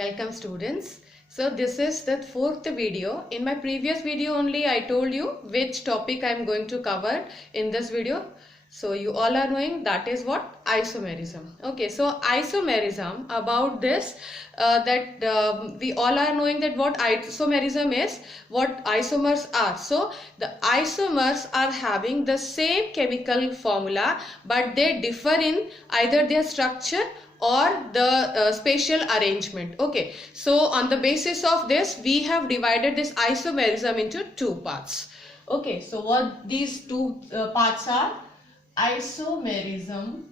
Welcome students. So this is the fourth video. In my previous video only I told you which topic I am going to cover in this video. So you all are knowing that is what? Isomerism. Okay, so isomerism, about this we all are knowing that what isomerism is, what isomers are. So the isomers are having the same chemical formula but they differ in either their structure or the spatial arrangement. Okay, so on the basis of this we have divided this isomerism into two parts. Okay, so what these two parts are? Isomerism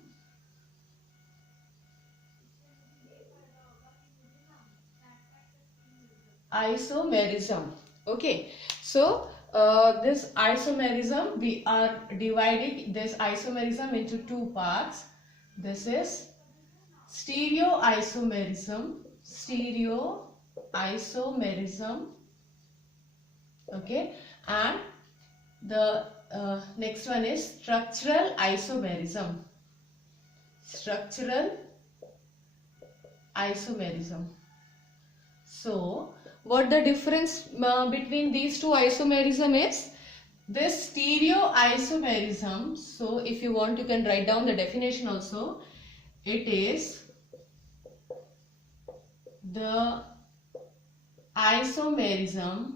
Okay, so this isomerism, we are dividing this isomerism into two parts. This is stereoisomerism, okay, and the next one is structural isomerism, So what the difference between these two isomerism is? This stereoisomerism, so if you want you can write down the definition also. It is the isomerism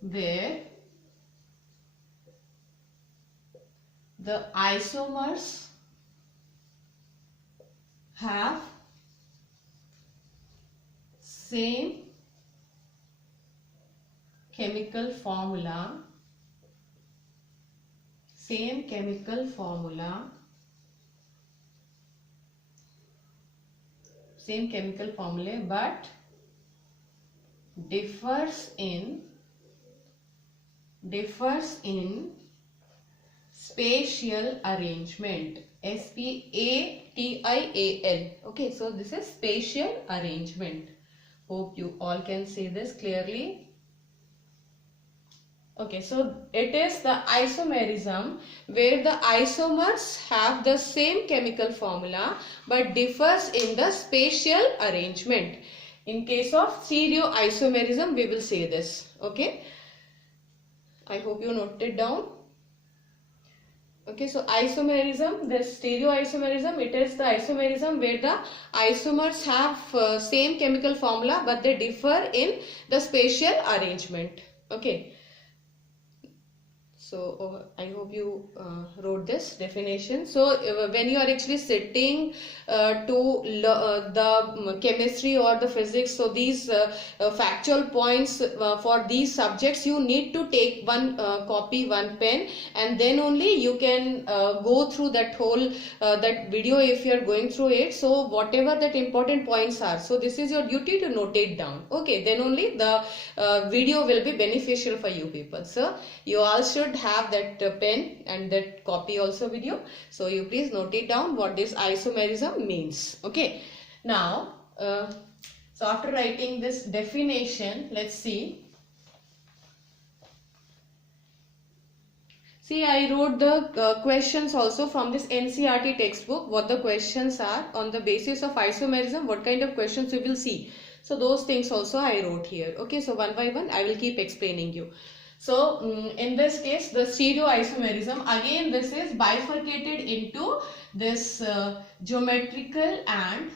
where the isomers have same chemical formula, but differs in spatial arrangement, SPATIAL. Okay, so this is spatial arrangement. Hope you all can see this clearly. Okay, so it is the isomerism where the isomers have the same chemical formula but differs in the spatial arrangement. In case of stereoisomerism, we will say this. Okay, I hope you noted down. Okay, so isomerism, the stereoisomerism, it is the isomerism where the isomers have same chemical formula but they differ in the spatial arrangement. Okay, so I hope you wrote this definition. So when you are actually sitting to the chemistry or the physics, so these factual points for these subjects, you need to take one copy, one pen, and then only you can go through that whole that video if you are going through it. So whatever that important points are, so this is your duty to note it down. Okay, then only the video will be beneficial for you people. So you all should have that pen and that copy also with you. So you please note it down what this isomerism means. Okay, now so after writing this definition, let's see. See, I wrote the questions also from this NCERT textbook, what the questions are on the basis of isomerism, what kind of questions you will see. So those things also I wrote here. Okay, so one by one I will keep explaining you. So in this case, the stereoisomerism, again this is bifurcated into this geometrical and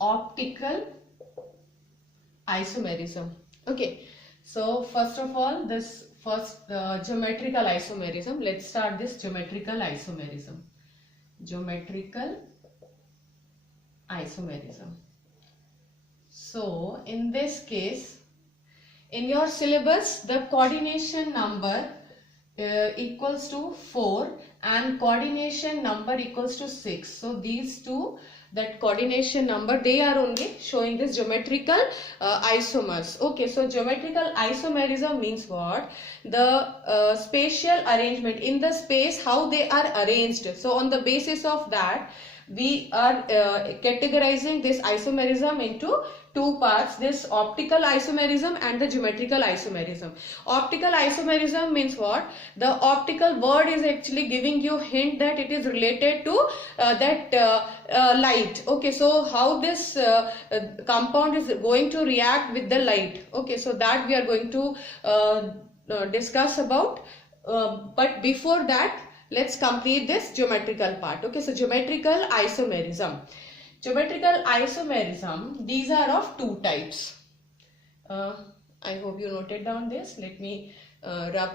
optical isomerism. Okay, so first of all, this first geometrical isomerism. Let's start this geometrical isomerism. So in this case, in your syllabus, the coordination number equals to 4 and coordination number equals to 6. So these two, that coordination number, they are only showing this geometrical isomers. Okay, so geometrical isomerism means what? The spatial arrangement in the space, how they are arranged. So on the basis of that, we are categorizing this isomerism into two parts, this optical isomerism and the geometrical isomerism. Optical isomerism means what? The optical word is actually giving you hint that it is related to light. Okay, so how this compound is going to react with the light. Okay, so that we are going to discuss about. But before that, let's complete this geometrical part. Okay, so geometrical isomerism. Geometrical isomerism, these are of two types. I hope you noted down this. Let me rub.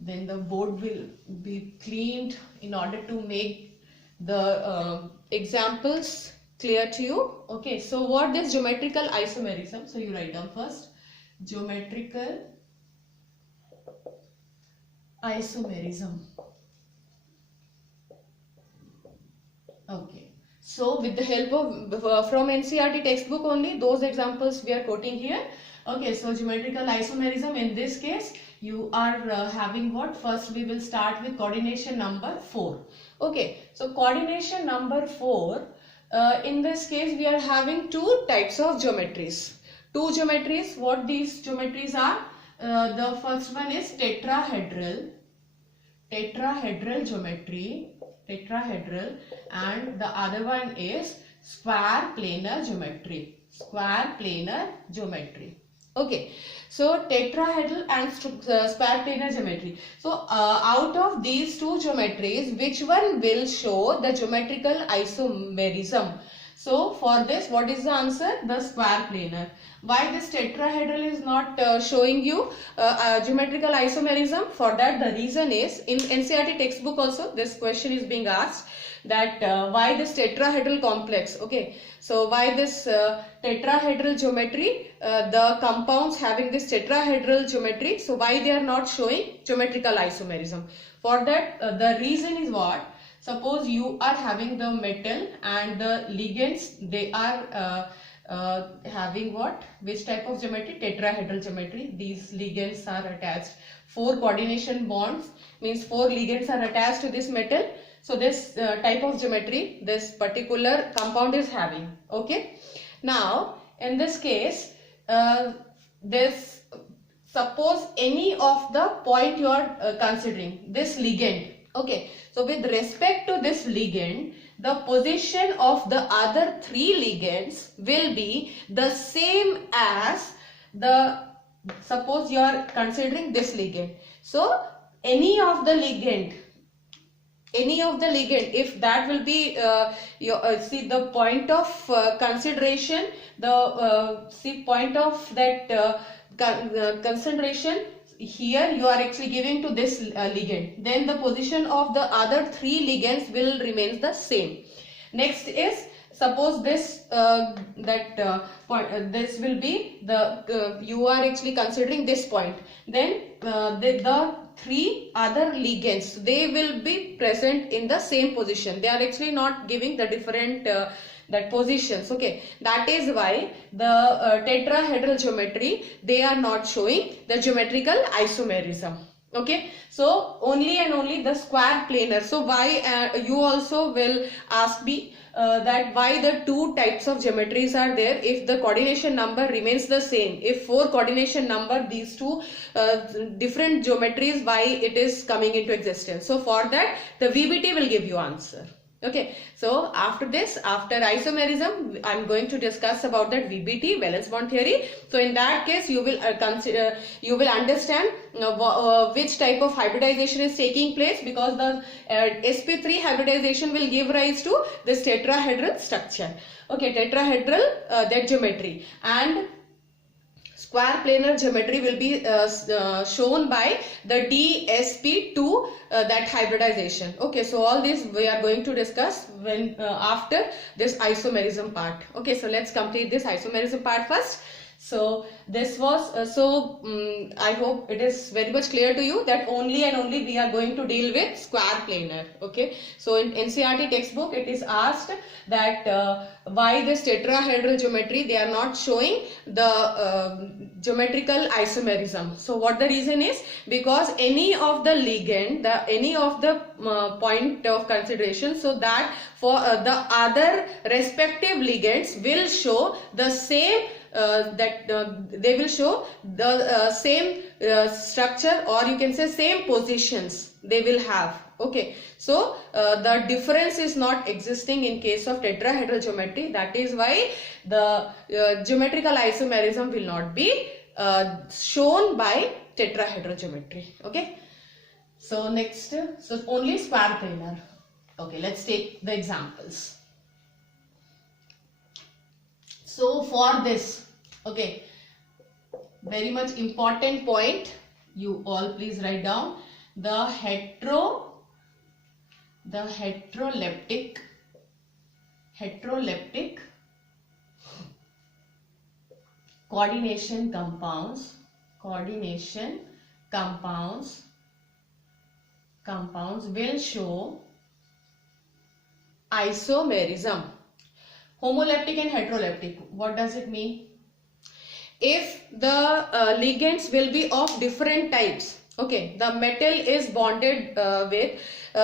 Then the board will be cleaned in order to make the examples clear to you. Okay, so what is geometrical isomerism? So you write down first geometrical isomerism. Okay. So with the help of from NCERT textbook only, those examples we are quoting here. Okay, so geometrical isomerism, in this case you are having what? First we will start with coordination number 4. Okay, so coordination number 4, in this case we are having two types of geometries. Two geometries. What these geometries are? The first one is tetrahedral geometry, tetrahedral, and the other one is square planar geometry. Okay, so tetrahedral and square planar geometry. So out of these two geometries, which one will show the geometrical isomerism? So for this, what is the answer? The square planar. Why this tetrahedral is not showing you geometrical isomerism? For that, the reason is, in NCERT textbook also this question is being asked, that why this tetrahedral complex. Okay, so why this tetrahedral geometry, the compounds having this tetrahedral geometry, so why they are not showing geometrical isomerism? For that, the reason is what? Suppose you are having the metal and the ligands, they are having what? Which type of geometry? Tetrahedral geometry. These ligands are attached. 4 coordination bonds, means 4 ligands are attached to this metal. So this type of geometry this particular compound is having. Okay. Now in this case, this, suppose any of the point you are considering, this ligand. Okay, so with respect to this ligand, the position of the other 3 ligands will be the same as the, suppose you are considering this ligand. So any of the ligand, if that will be see the point of consideration, the see point of that concentration, here you are actually giving to this ligand, then the position of the other 3 ligands will remain the same. Next is, suppose this point, this will be the you are actually considering this point, then the 3 other ligands, they will be present in the same position. They are actually not giving the different that positions. Okay, that is why the tetrahedral geometry, they are not showing the geometrical isomerism. Okay, so only and only the square planar. So why you also will ask me that why the 2 types of geometries are there if the coordination number remains the same? If 4 coordination number, these 2 different geometries, why it is coming into existence? So for that, the VBT will give you answer. Okay, so after this, after isomerism, I am going to discuss about that VBT, valence bond theory. So in that case, you will consider, you will understand which type of hybridization is taking place, because the sp3 hybridization will give rise to this tetrahedral structure. Okay, tetrahedral that geometry, and square planar geometry will be shown by the DSP2 that hybridization. Okay, so all this we are going to discuss when after this isomerism part. Okay, so let's complete this isomerism part first. So this was I hope it is very much clear to you that only and only we are going to deal with square planar. Okay, so in NCERT textbook it is asked that why this tetrahedral geometry they are not showing the geometrical isomerism. So what the reason is, because any of the ligand, any of the point of consideration, so that for the other respective ligands will show the same they will show the same structure, or you can say same positions they will have. Okay, so the difference is not existing in case of tetrahedral geometry. That is why the geometrical isomerism will not be shown by tetrahedral geometry. Okay, so next, so only square planar. Okay, let's take the examples. So for this, okay, very much important point, you all please write down the heteroleptic coordination compounds will show isomerism. Homoleptic and heteroleptic, what does it mean? If the ligands will be of different types, okay, the metal is bonded with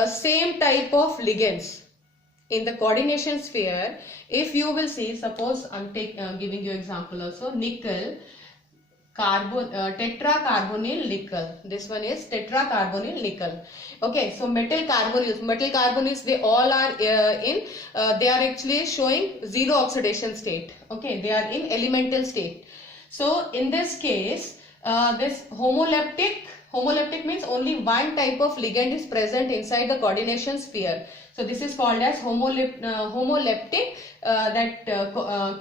same type of ligands in the coordination sphere. If you will see, suppose I'm giving you example also, nickel, tetracarbonyl nickel. This one is tetracarbonyl nickel. Okay, so metal carbonyls, they all are they are actually showing zero oxidation state. Okay, they are in elemental state. So in this case, this homoleptic means only one type of ligand is present inside the coordination sphere. So this is called as homoleptic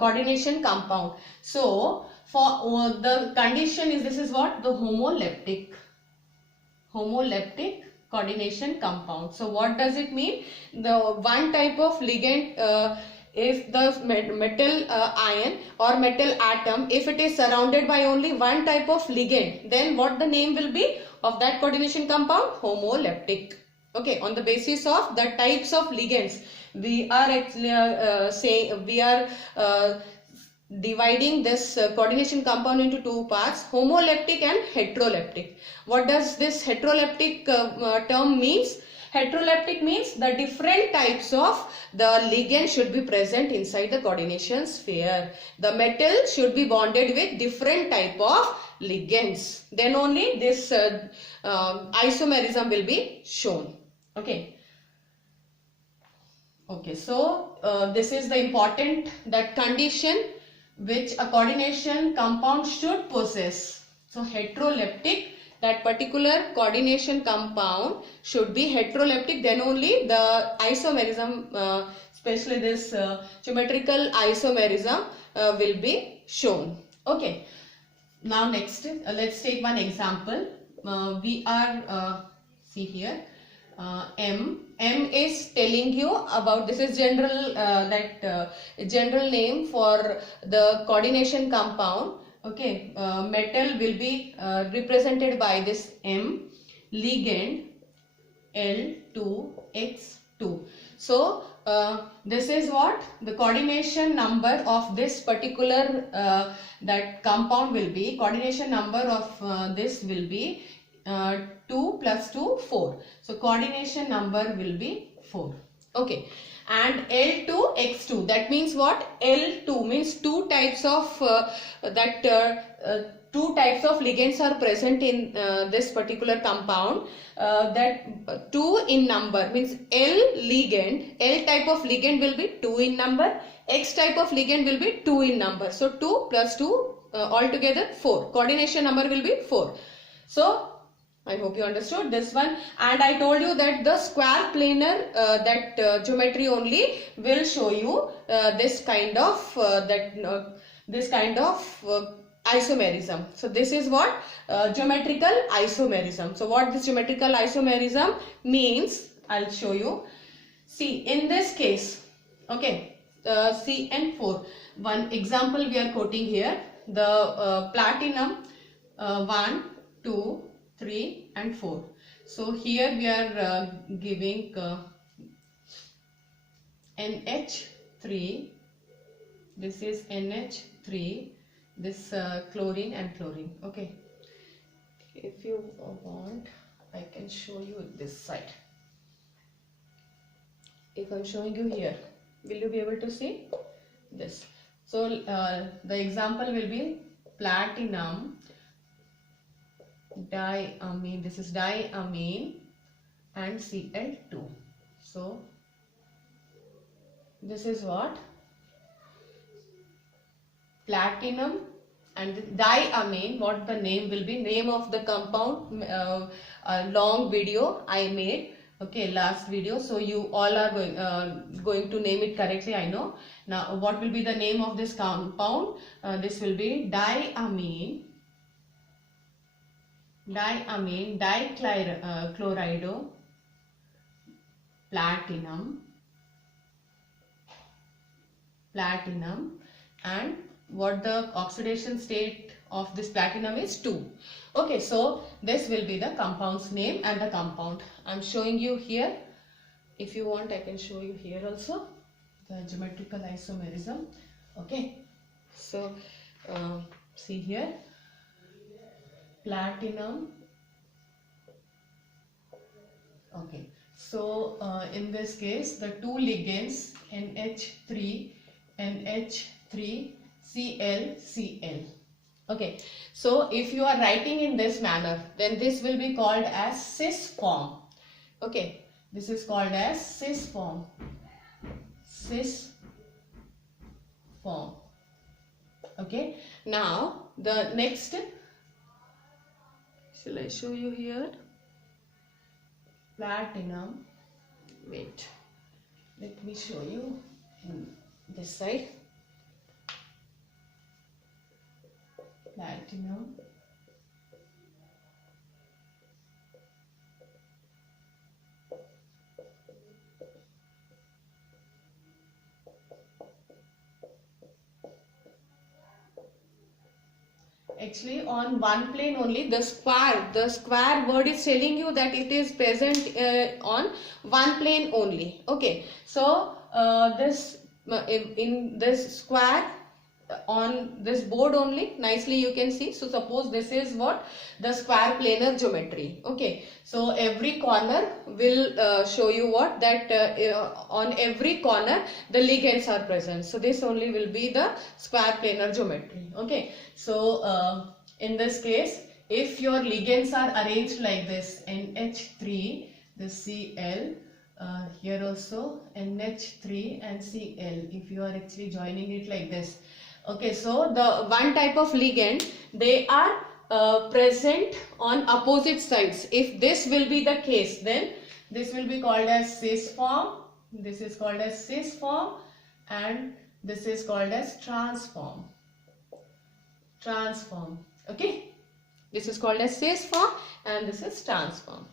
coordination compound. So for the condition is, this is what the homoleptic coordination compound. So what does it mean? The one type of ligand, if the metal ion or metal atom, if it is surrounded by only one type of ligand, then what the name will be of that coordination compound? Homoleptic. Okay, on the basis of the types of ligands, we are actually dividing this coordination compound into two parts, homoleptic and heteroleptic. What does this heteroleptic term means? Heteroleptic means the different types of the ligand should be present inside the coordination sphere. The metal should be bonded with different type of ligands. Then only this isomerism will be shown. Okay. Okay, so this is the important that condition which a coordination compound should possess. So heteroleptic, that particular coordination compound should be heteroleptic, then only the isomerism, especially this geometrical isomerism will be shown. Okay, now next let's take one example. We are see here, M is telling you about, this is general general name for the coordination compound. Okay, metal will be represented by this M, ligand L2X2. So this is what the coordination number of this particular that compound will be. Coordination number of this will be 2 plus 2, 4. So coordination number will be 4. Okay, and L2X2, that means what? L2 means two types of two types of ligands are present in this particular compound. That 2 in number means L type of ligand will be 2 in number, X type of ligand will be 2 in number. So 2 plus 2 altogether 4. Coordination number will be 4. So I hope you understood this one. And I told you that the square planar geometry only will show you this kind of isomerism. So this is what geometrical isomerism. So what this geometrical isomerism means, I'll show you. See, in this case, okay, CN4, one example we are quoting here. the platinum 1, 2, 3 and 4. So here we are giving NH3, this is NH3, this chlorine and chlorine. Okay, if you want I can show you this side. If I'm showing you here, will you be able to see this? So the example will be platinum diamine, this is diamine and Cl2. So this is what? Platinum and diamine, what the name will be, name of the compound, a long video I made, okay, last video, so you all are going to name it correctly, I know. Now what will be the name of this compound? This will be diamine dichlorido platinum and what the oxidation state of this platinum is 2. Okay, so this will be the compound's name and the compound. I'm showing you here. If you want I can show you here also the geometrical isomerism. Okay, so see here, platinum. Okay, so in this case the two ligands NH3 Cl. Okay, so if you are writing in this manner, then this will be called as cis form. Okay, this is called as cis form. Okay, now the next, shall I show you here? Platinum, wait, let me show you in this side. Platinum, actually on one plane only, the square word is telling you that it is present on one plane only. Okay, so this in this square on this board only, nicely you can see. So suppose this is what the square planar geometry. Okay, so every corner will show you what that on every corner the ligands are present. So this only will be the square planar geometry. Okay, so in this case, if your ligands are arranged like this, NH3, the Cl, here also NH3 and Cl, if you are actually joining it like this. Okay, so the one type of ligand, they are present on opposite sides. If this will be the case, then this will be called as cis form, this is called as cis form, and this is called as transform. Okay, this is called as cis form and this is transform.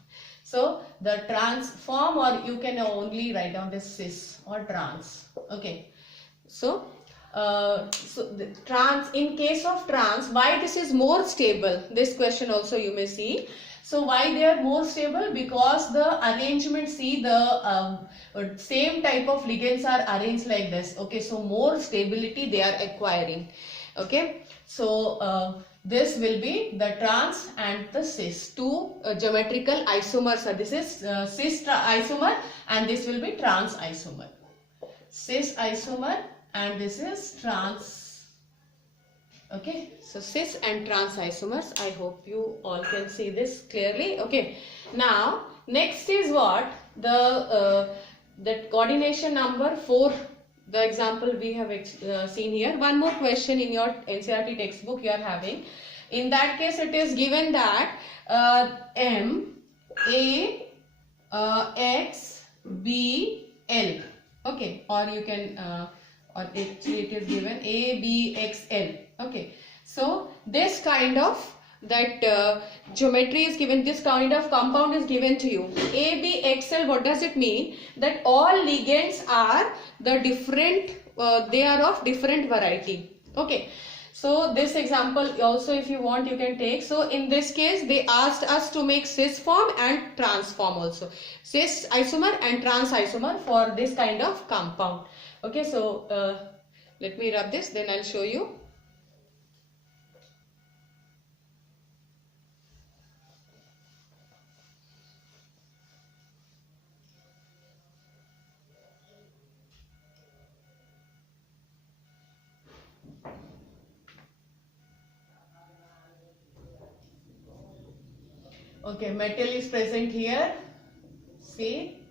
So the transform, or you can only write down this cis or trans. Okay, so the trans, in case of trans, why this is more stable? This question also you may see. So why they are more stable? Because the arrangement, see the same type of ligands are arranged like this. Okay, so more stability they are acquiring. Okay, so this will be the trans and the cis, two geometrical isomers. This is cis isomer and this will be trans isomer. Cis isomer and this is trans. Okay, so cis and trans isomers. I hope you all can see this clearly. Okay, now next is what the that coordination number 4, the example we have seen here. One more question in your NCERT textbook you are having. In that case it is given that M A X B L. Okay, or you can or actually it is given ABXL. Okay, so this kind of that geometry is given, this kind of compound is given to you. ABXL, what does it mean? That all ligands are the different, they are of different variety. Okay, So this example also, if you want, you can take. So in this case, they asked us to make cis form and trans form also. Cis isomer and trans isomer for this kind of compound. Okay, so let me rub this, then I'll show you. Okay, metal is present here. See,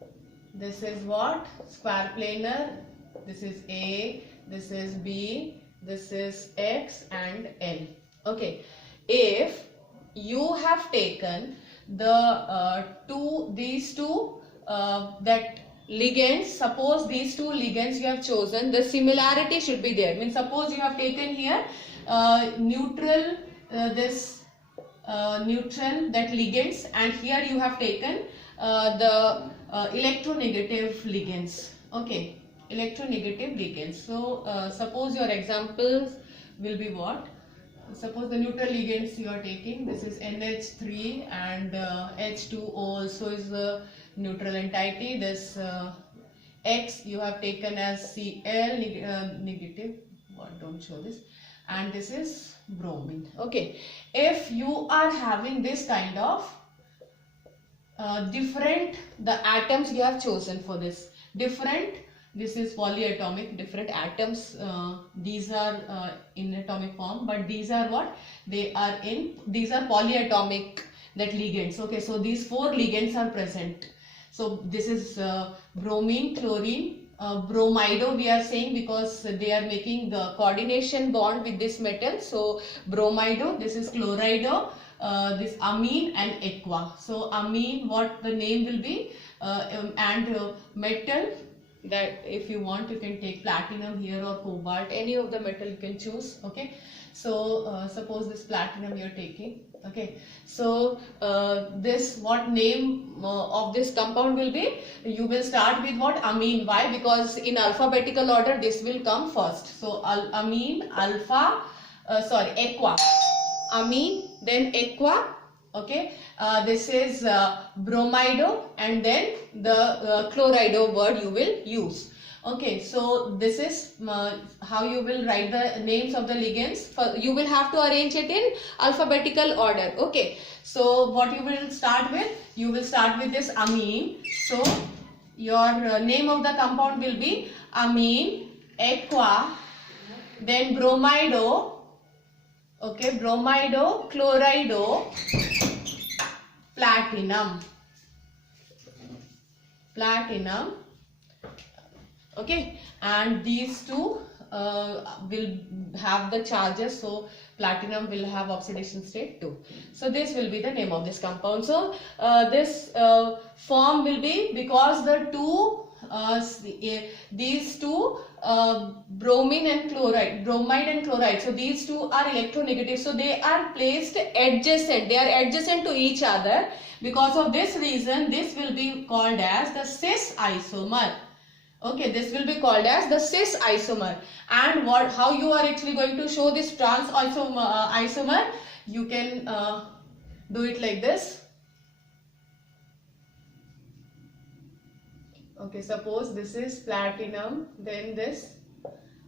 this is what? Square planar. This is A, this is B, this is X and L. Okay, if you have taken the these two that ligands, suppose these two ligands you have chosen, the similarity should be there. Means suppose you have taken here neutral, neutral, that ligands, and here you have taken the electronegative ligands. Okay, electronegative ligands. So suppose your examples will be what? Suppose the neutral ligands you are taking, this is NH3 and H2O also is a neutral entity. This X you have taken as Cl negative, what, don't show this, and this is bromine. Okay, if you are having this kind of different, the atoms you have chosen for this different, this is polyatomic, different atoms, these are in atomic form, but these are what? These are polyatomic, that ligands. Okay, so these 4 ligands are present. So this is bromine, chlorine, bromido we are saying because they are making the coordination bond with this metal. So bromido, this is chlorido, this amine and aqua. So amine, what the name will be, and metal, that if you want you can take platinum here or cobalt, any of the metal you can choose. Okay, so suppose this platinum you are taking. Okay, so this, what name of this compound will be? You will start with what? Amine. Why? Because in alphabetical order this will come first. So amine, aqua, amine, then aqua. Okay, this is bromido, and then the chlorido word you will use. Okay, so this is how you will write the names of the ligands. You will have to arrange it in alphabetical order. Okay, so what you will start with? You will start with this amine. So your name of the compound will be amine, aqua, then bromido. Okay, bromido, chlorido, platinum. Okay, and these two will have the charges, so platinum will have oxidation state too. So this will be the name of this compound. So this form will be, because the two these two bromine and chloride, so these two are electronegative, so they are placed adjacent, they are adjacent to each other. Because of this reason, this will be called as the cis isomer. Okay, this will be called as the cis isomer. And how you are actually going to show this trans isomer? You can do it like this. Okay, suppose this is platinum, then this,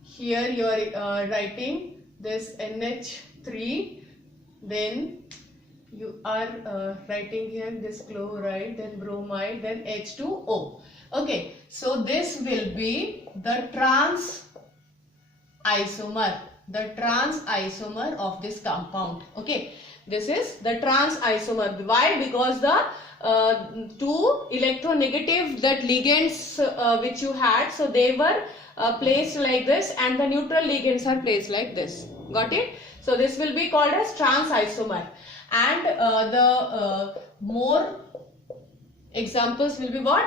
here you are writing this NH3, then you are writing here this chloride, then bromide, then H2O. Okay, so this will be the trans isomer, of this compound. Okay, this is the trans isomer. Why? Because the two electronegative, that ligands which you had, so they were placed like this, and the neutral ligands are placed like this. Got it? So this will be called as trans isomer. And the more examples will be what?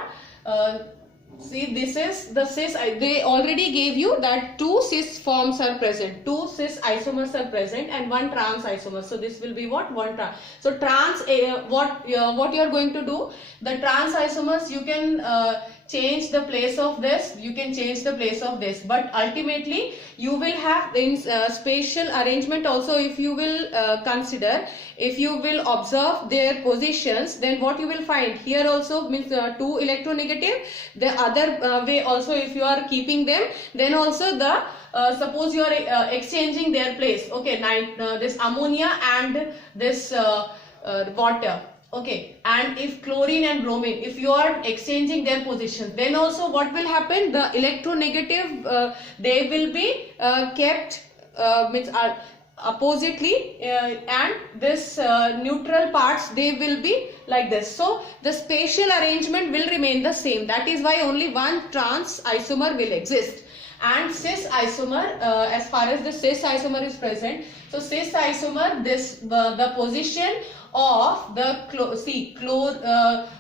See, this is the cis. They already gave you that 2 cis forms are present, 2 cis isomers are present, and 1 trans isomer. So this will be what? 1 trans. So trans, what you are going to do? The trans isomers you can change the place of this, you can change the place of this, but ultimately you will have in spatial arrangement also. If you will consider, if you will observe their positions, then what you will find here also means 2 electronegative. The other way also, if you are keeping them, then also the suppose you are exchanging their place, okay, this ammonia and this water, okay, and if chlorine and bromine, if you are exchanging their positions, then also what will happen, the electronegative they will be kept means oppositely, and this neutral parts they will be like this. So the spatial arrangement will remain the same. That is why only one trans isomer will exist. And cis isomer, as far as the cis isomer is present, so cis isomer, this the position of the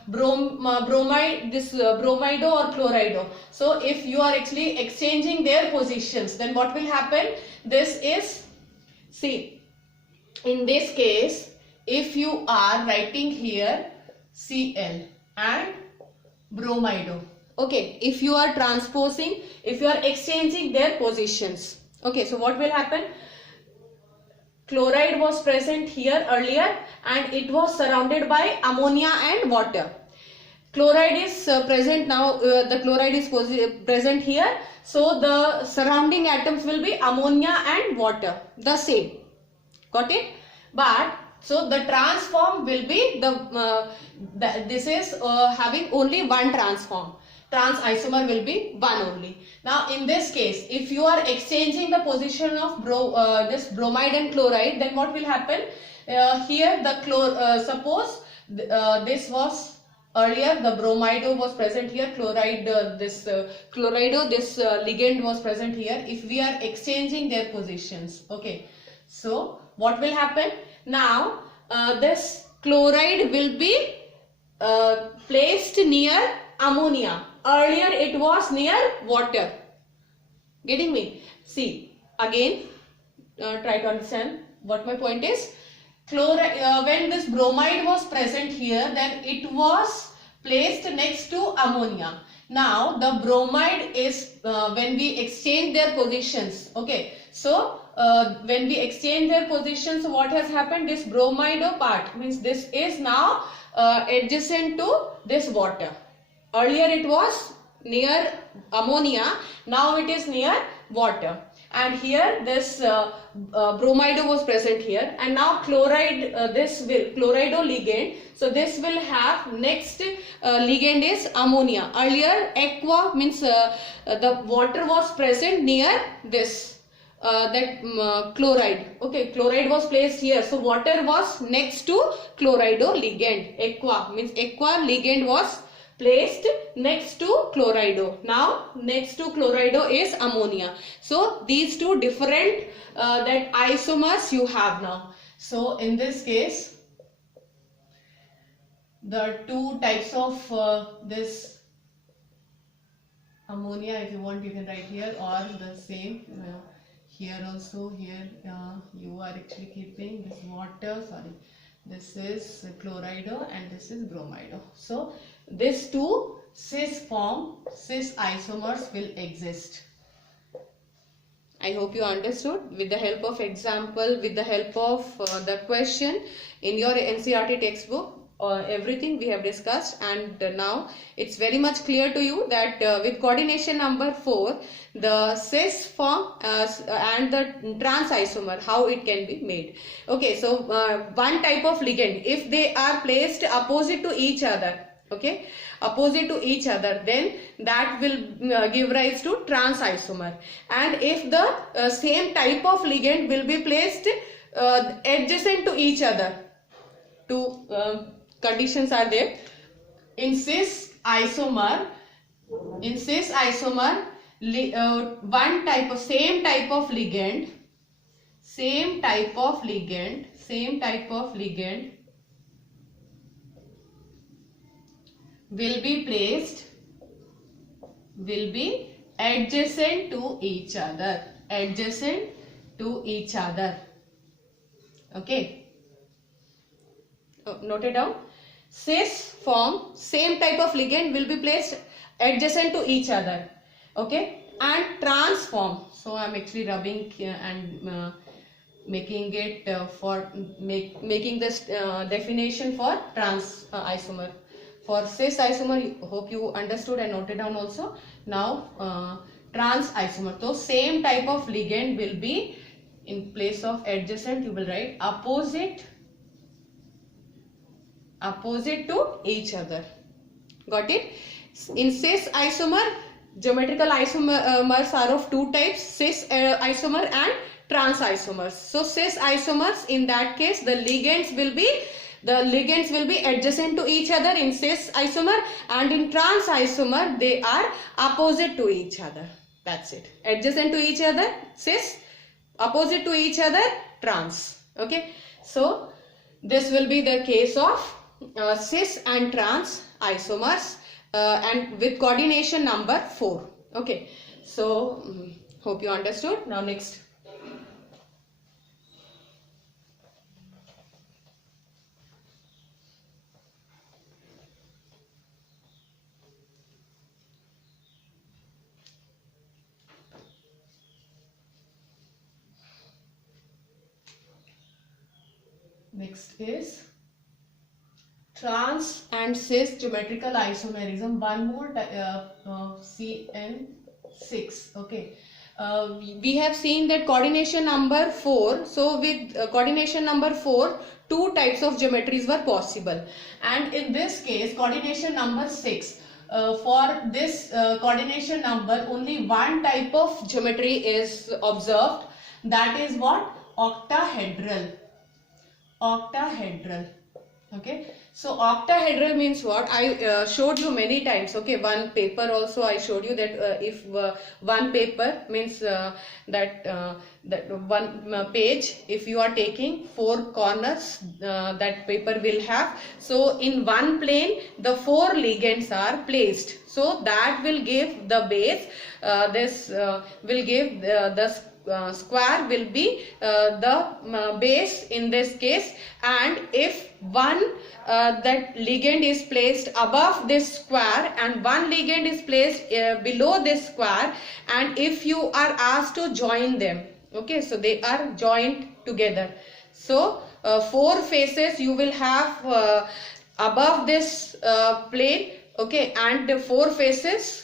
bromide, this bromido or chlorido. So if you are actually exchanging their positions, then what will happen, this is, see, in this case, if you are writing here Cl and bromido, okay, if you are transposing, if you are exchanging their positions, okay, so what will happen, chloride was present here earlier and it was surrounded by ammonia and water. Chloride is present now, the chloride is present here, so the surrounding atoms will be ammonia and water, the same, got it? But so the transform will be this is having only one transform. Trans isomer will be one only. Now in this case, if you are exchanging the position of this bromide and chloride, then what will happen? Here the suppose this was earlier, the bromido was present here, chloride this chlorido, this ligand was present here. If we are exchanging their positions, okay, so what will happen? Now this chloride will be placed near ammonia. Earlier it was near water. Getting me? See, again, try to understand what my point is. When this bromide was present here, then it was placed next to ammonia. Now the bromide is, when we exchange their positions, okay, so when we exchange their positions, what has happened, this bromido part means this is now adjacent to this water. Earlier it was near ammonia, now it is near water, and here this bromido was present here, and now chloride, this will chlorido ligand, so this will have next ligand is ammonia. Earlier aqua means the water was present near this chloride, okay, chloride was placed here, so water was next to chlorido ligand. Aqua means aqua ligand was placed next to chlorido. Now next to chlorido is ammonia. So these two different that isomers you have now. So in this case, the two types of this ammonia, if you want you can write here, or the same here also, here you are actually keeping this water, sorry, this is chlorido and this is bromido. So these two cis isomers will exist. I hope you understood. With the help of example, with the help of the question in your NCERT textbook, everything we have discussed, and now it's very much clear to you that with coordination number 4, the cis form and the trans isomer, how it can be made. Okay, so one type of ligand, if they are placed opposite to each other, okay, opposite to each other, then that will give rise to trans isomer. And if the same type of ligand will be placed adjacent to each other, two conditions are there. In cis isomer, one type of same type of ligand will be placed, will be adjacent to each other, okay, note it down. cis form, same type of ligand will be placed adjacent to each other. Okay, and trans form, so I'm actually rubbing and making it making this definition for trans isomer. For cis isomer, hope you understood and noted down also. Now trans isomer, so same type of ligand will be, in place of adjacent you will write opposite to each other. Got it? In cis isomer, geometrical isomers are of two types, cis isomer and trans isomers. So cis isomers, in that case the ligands will be adjacent to each other in cis isomer, and in trans isomer they are opposite to each other. That's it. Adjacent to each other cis, opposite to each other trans. Okay, so this will be the case of cis and trans isomers, and with coordination number 4. Okay, so hope you understood. Now next. Next is trans and cis geometrical isomerism. One more CN6. Okay, we have seen that coordination number 4. So with coordination number 4, two types of geometries were possible, and in this case coordination number 6, for this coordination number only one type of geometry is observed, that is what? Octahedral. Okay, so octahedral means what? I showed you many times. Okay, one paper also I showed you that if one paper means that one page, if you are taking 4 corners, that paper will have, so in one plane the 4 ligands are placed, so that will give the base. This will give the square will be the base in this case, and if one that ligand is placed above this square and one ligand is placed below this square, and if you are asked to join them, okay, so they are joined together, so 4 faces you will have above this plane, okay, and the 4 faces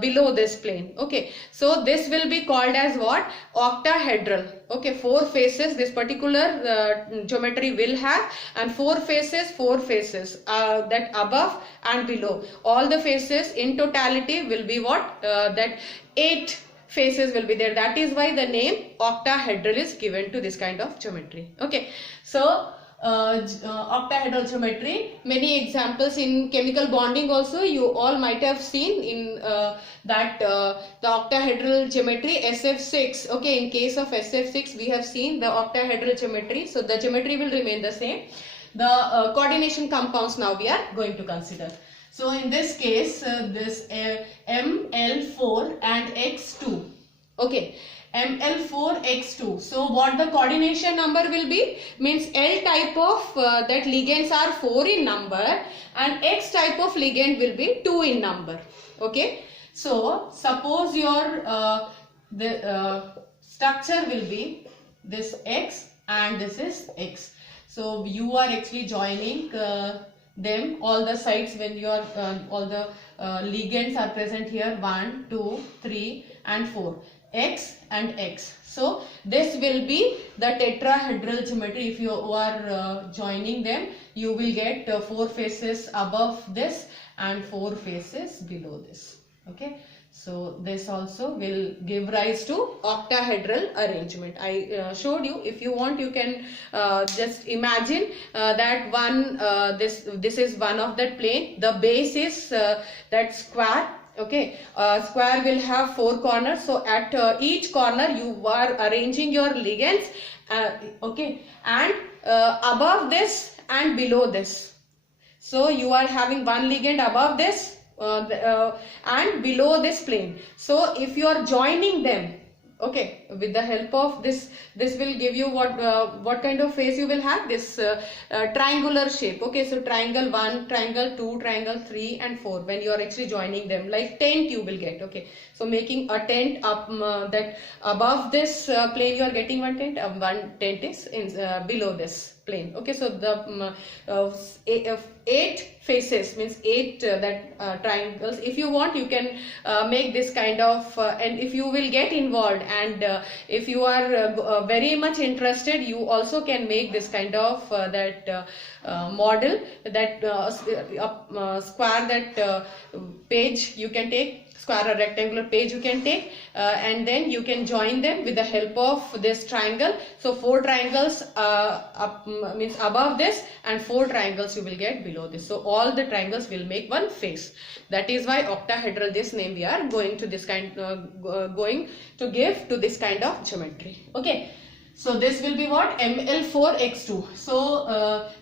below this plane. Okay, so this will be called as what? Octahedral. Okay, 4 faces this particular geometry will have, and 4 faces that above and below, all the faces in totality will be what? That 8 faces will be there. That is why the name octahedral is given to this kind of geometry. Okay, so octahedral geometry, many examples in chemical bonding also you all might have seen in that the octahedral geometry SF6. Okay, in case of SF6 we have seen the octahedral geometry, so the geometry will remain the same. The coordination compounds now we are going to consider. So in this case this ML4 and X2. Okay, ML4X2. So what the coordination number will be? Means L type of that ligands are 4 in number, and X type of ligand will be 2 in number. Okay. So suppose your the structure will be this X and this is X. So you are actually joining them, all the sides when you are all the ligands are present here, 1, 2, 3 and 4. X and X. So this will be the tetrahedral geometry. If you are joining them, you will get 4 faces above this and 4 faces below this. Okay, so this also will give rise to octahedral arrangement. I showed you. If you want, you can just imagine that one this is one of that plane. The base is that square. Okay, square will have 4 corners, so at each corner you are arranging your ligands, okay, and above this and below this, so you are having one ligand above this and below this plane. So if you are joining them, Okay, with the help of this will give you what kind of face you will have, this triangular shape. Okay, so triangle 1, triangle 2, triangle 3 and 4, when you are actually joining them, like tent you will get. Okay, so making a tent up, that above this plane you are getting one tent is below this plane. Okay, so the eight faces means eight triangles. If you want, you can make this kind of and if you will get involved, and if you are very much interested, you also can make this kind of model, that square, that page you can take, square or rectangular page you can take, and then you can join them with the help of this triangle. So 4 triangles means above this, and 4 triangles you will get below this. So all the triangles will make one face. That is why octahedral, this name we are going to this kind going to give to this kind of geometry. Okay. So this will be what? ML4X2. So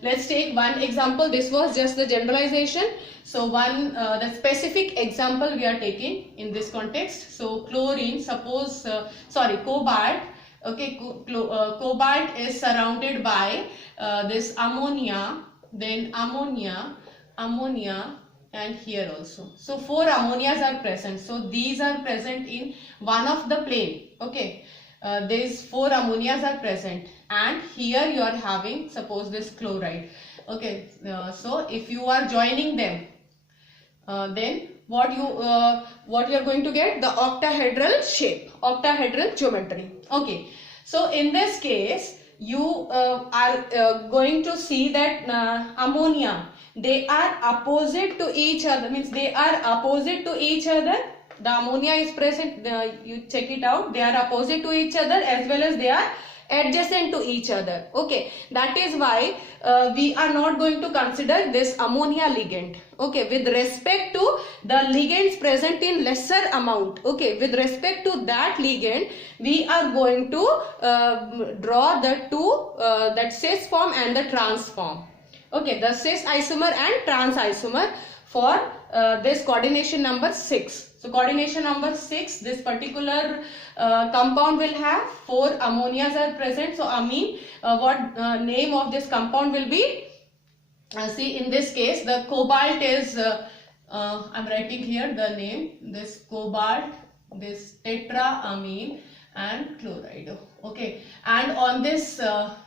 let's take one example. This was just the generalization. So the specific example we are taking in this context. So chlorine, suppose, cobalt. Okay, cobalt is surrounded by this ammonia, then ammonia, and here also. So 4 ammonias are present. So these are present in one of the plane. Okay. These 4 ammonias are present, and here you are having, suppose, this chloride. Okay, so if you are joining them, then what you are going to get? The octahedral shape, octahedral geometry. Okay, so in this case you are going to see that ammonia, they are opposite to each other, means they are opposite to each other. The ammonia is present, you check it out, they are opposite to each other, as well as they are adjacent to each other. Okay, that is why we are not going to consider this ammonia ligand. Okay, with respect to the ligands present in lesser amount. Okay, with respect to that ligand, we are going to draw the two, that cis form and the trans form. Okay, the cis isomer and trans isomer for this coordination number 6. So coordination number 6, this particular compound will have 4 ammonias are present. So amine, what name of this compound will be? See, in this case the cobalt is, I'm writing here the name, this cobalt, this tetraamine and chloride. Okay, and on this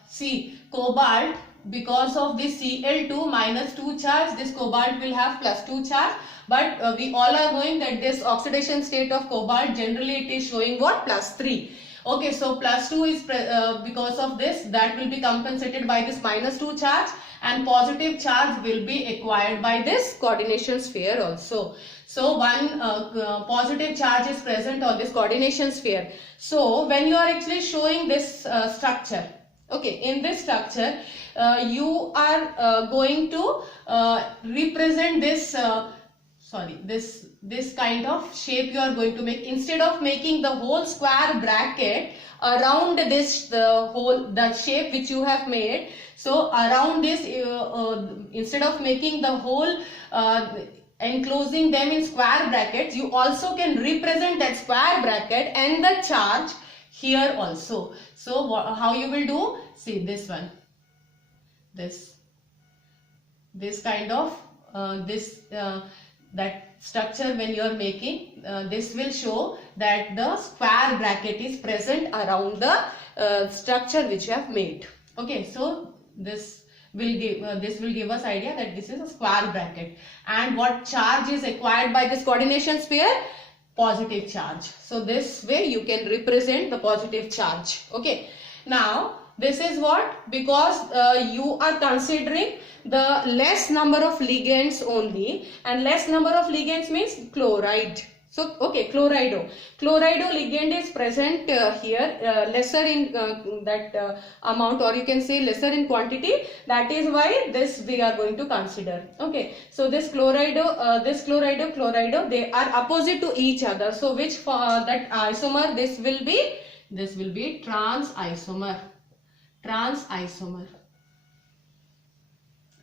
see, cobalt, because of this Cl2 minus 2 charge, this cobalt will have plus 2 charge. But we all are knowing that this oxidation state of cobalt, generally it is showing what? Plus 3. Okay, so plus 2 is because of this, that will be compensated by this minus 2 charge, and positive charge will be acquired by this coordination sphere also. So one positive charge is present on this coordination sphere. So when you are actually showing this structure, okay, in this structure you are going to represent this this kind of shape you are going to make. Instead of making the whole square bracket around this, the shape which you have made, so around this instead of making the whole enclosing them in square brackets, you also can represent that square bracket and the charge here also. So how you will do? See this one, this kind of that structure when you are making, this will show that the square bracket is present around the structure which you have made. Okay, so this will give us idea that this is a square bracket. And what charge is acquired by this coordination sphere? Positive charge. So this way you can represent the positive charge. Okay, now this is what? Because you are considering the less number of ligands only, and less number of ligands means chloride. So okay, chlorido ligand is present here, lesser in that amount, or you can say lesser in quantity. That is why this we are going to consider. Okay, so this chlorido, they are opposite to each other. So which that isomer? This will be trans isomer.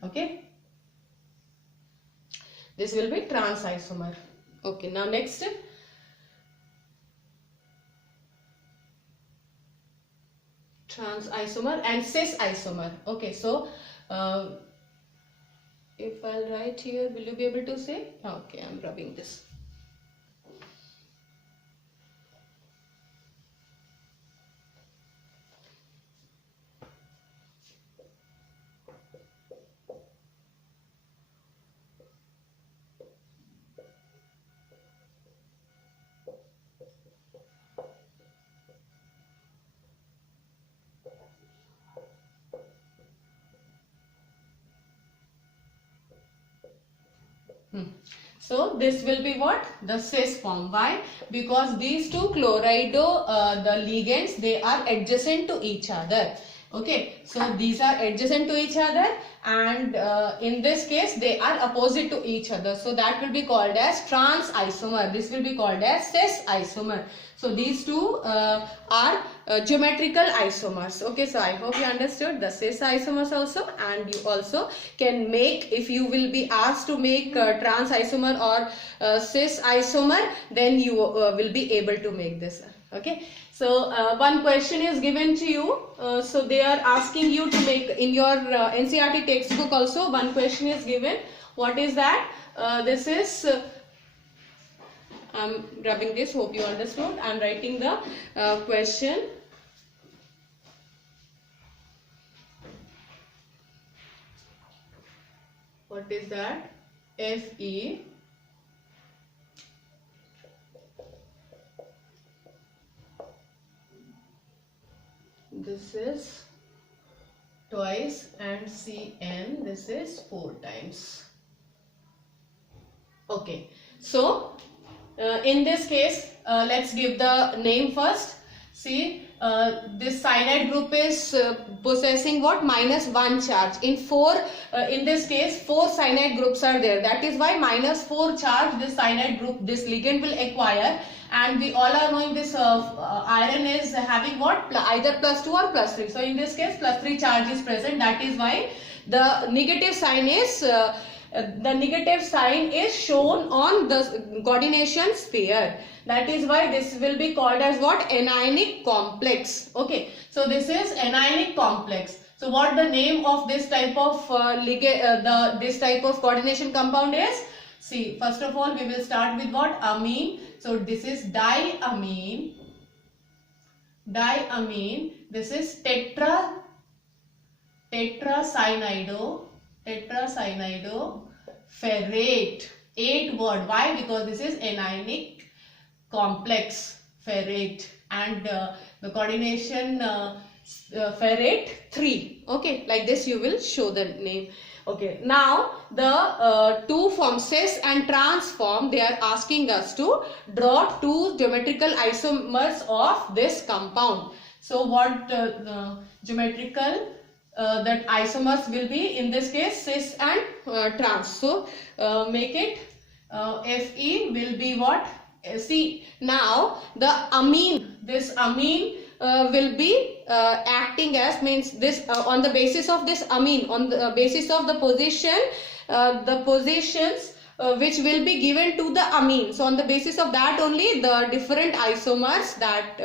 Okay, this will be trans isomer. Okay, now next, trans isomer and cis isomer. Okay, so if I'll write here, will you be able to say? Okay, I'm rubbing this. So this will be what? The cis form. Why? Because these two chlorido, the ligands, they are adjacent to each other. Okay, so these are adjacent to each other, and in this case they are opposite to each other. So that will be called as trans isomer. This will be called as cis isomer. So these two are geometrical isomers. Okay, so I hope you understood the cis isomers also, and you also can make, if you will be asked to make trans isomer or cis isomer, then you will be able to make this. Okay, so one question is given to you. So they are asking you to make in your NCERT textbook also. One question is given. What is that? This is. I'm rubbing this, hope you understood. I'm writing the question. What is that? Fe. This is twice, and Cn, this is 4 times. Okay, so in this case, let's give the name first. See, this cyanide group is possessing what? -1 charge. In this case, 4 cyanide groups are there. That is why -4 charge this cyanide group, this ligand will acquire. And we all are knowing this iron is having what? Either +2 or +3. So in this case, +3 charge is present. That is why the negative sign is shown on the coordination sphere. That is why this will be called as what? Anionic complex. Okay, so this is anionic complex. So what the name of this type of this type of coordination compound is? See, first of all, we will start with what? Amine. So this is diamine. Diamine. This is tetracyanide ferrate. 8 word. Why? Because this is anionic complex ferrate, and the coordination ferrate 3. Okay, like this you will show the name. Okay, now the two forms, cis and trans form, they are asking us to draw 2 geometrical isomers of this compound. So what geometrical that isomers will be in this case? Cis and trans. So make it Fe will be what? See, now the amine, this amine will be acting as, means this on the basis of this amine, on the basis of the position, the positions which will be given to the amine. So on the basis of that only the different isomers that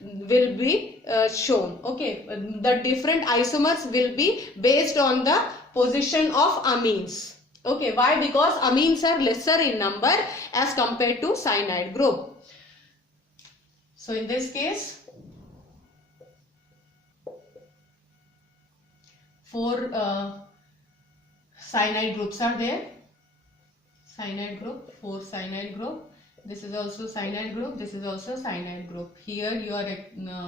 will be shown. Okay, the different isomers will be based on the position of amines. Okay, why? Because amines are lesser in number as compared to cyanide group. So in this case, 4 cyanide groups are there. Cyanide group, 4 cyanide group. This is also cyanide group. This is also cyanide group. Here you are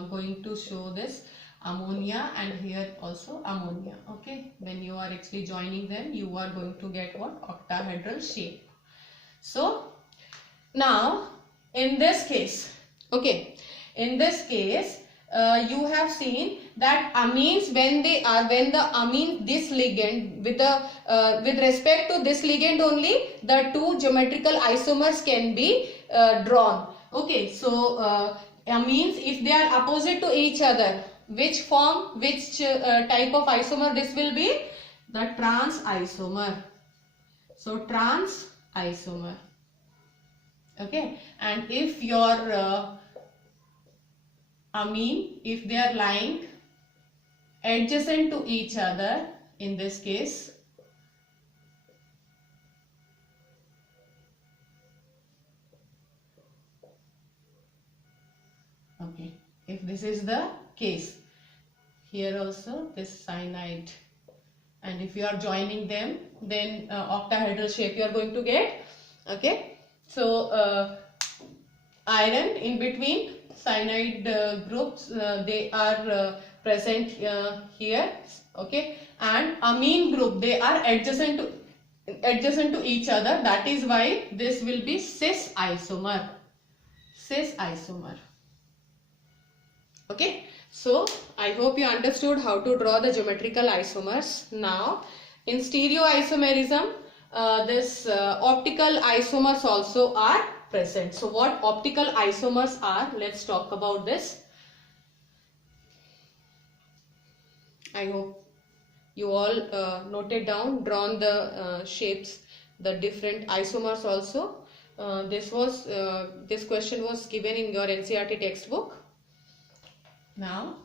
going to show this ammonia, and here also ammonia. Okay, when you are actually joining them, you are going to get what? Octahedral shape. So now in this case, okay, in this case you have seen that amines, when the amine, this ligand with respect to this ligand only, the 2 geometrical isomers can be drawn. Okay, so amines, if they are opposite to each other, which form, which type of isomer this will be? The trans isomer. So trans isomer. Okay, and if your amine, if they are lying adjacent to each other in this case. Okay, if this is the case, here also this cyanide, and if you are joining them, then octahedral shape you are going to get. Okay, so iron in between cyanide groups, they are present here. Okay, and amine group, they are adjacent to each other. That is why this will be cis isomer. Cis isomer. Okay, so I hope you understood how to draw the geometrical isomers. Now in stereoisomerism, this optical isomers also are present. So what optical isomers are, let's talk about this. I hope you all noted down, drawn the shapes, the different isomers also. This question was given in your NCERT textbook. Now,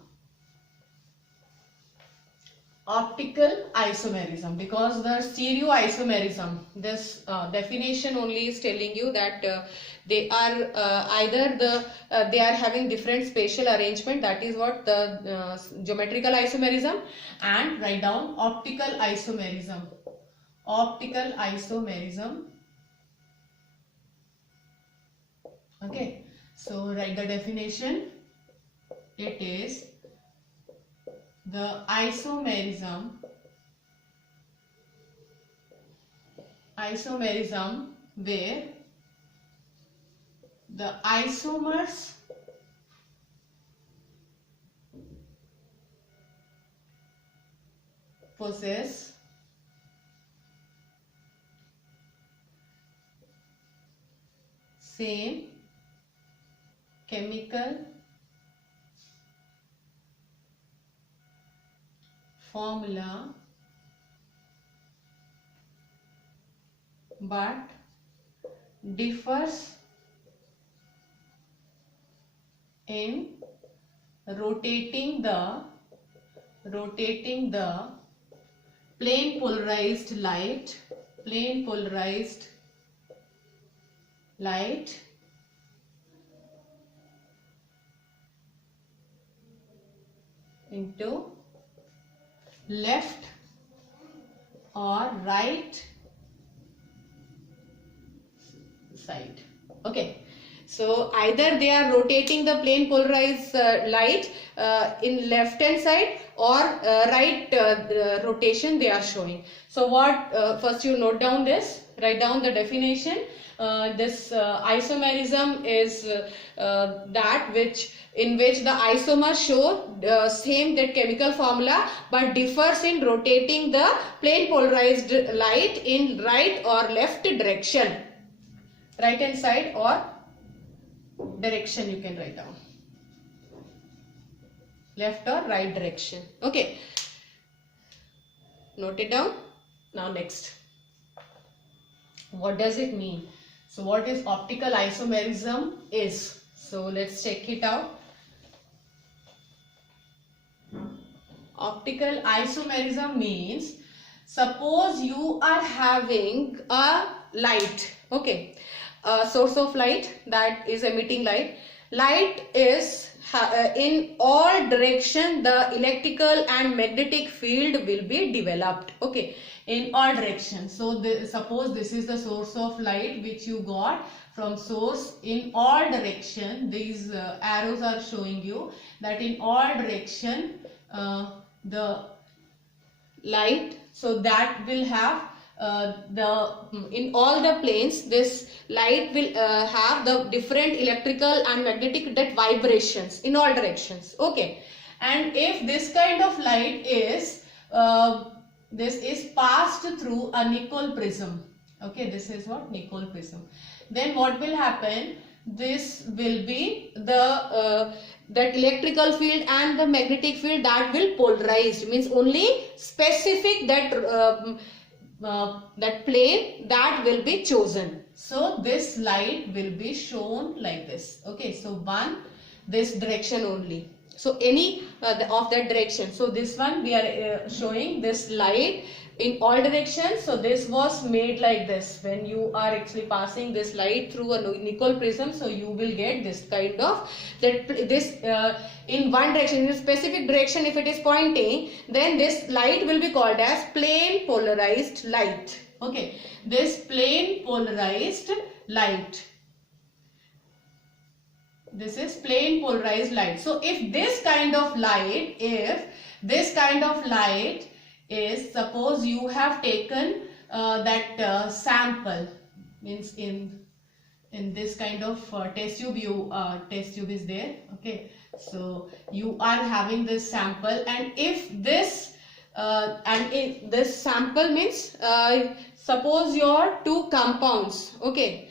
optical isomerism, because the stereoisomerism, this definition only is telling you that they are they are having different spatial arrangement. That is what the geometrical isomerism. And write down optical isomerism. Optical isomerism. Okay, so write the definition. It is the isomerism where the isomers possess same chemical formula but differs in rotating the plane polarized light into left or right side. Okay, so either they are rotating the plane polarized light in left hand side or right rotation they are showing. So what, first you note down this, write down the definition. This isomerism is that in which the isomers show same that chemical formula but differs in rotating the plane polarized light in right or left direction, right hand side or direction you can write down, left or right direction. Okay, note it down. Now next, what does it mean? So what is optical isomerism is? So let's check it out. Optical isomerism means, suppose you are having a light, okay, a source of light that is emitting light. Light is in all direction, the electrical and magnetic field will be developed, okay, in all directions. So suppose this is the source of light which you got from source. In all direction, these arrows are showing you that in all direction the light, so that will have in all the planes, this light will have the different electrical and magnetic that vibrations in all directions. Okay, and if this kind of light is this is passed through a Nicol prism, okay, this is what Nicol prism, then what will happen? This will be the that electrical field and the magnetic field that will polarized, means only specific that that plane that will be chosen. So this light will be shown like this. Okay, so one, this direction only. So any of that direction. So this one we are showing this light in all directions. So this was made like this. When you are actually passing this light through a nickel prism, so you will get this kind of in one direction, in a specific direction. If it is pointing, then this light will be called as plane polarized light. Okay, this plane polarized light. This is plane polarized light. So if this kind of light is, suppose you have taken that sample, means in this kind of test tube, test tube is there. Okay, so you are having this sample, and if this this sample means suppose your two compounds. Okay,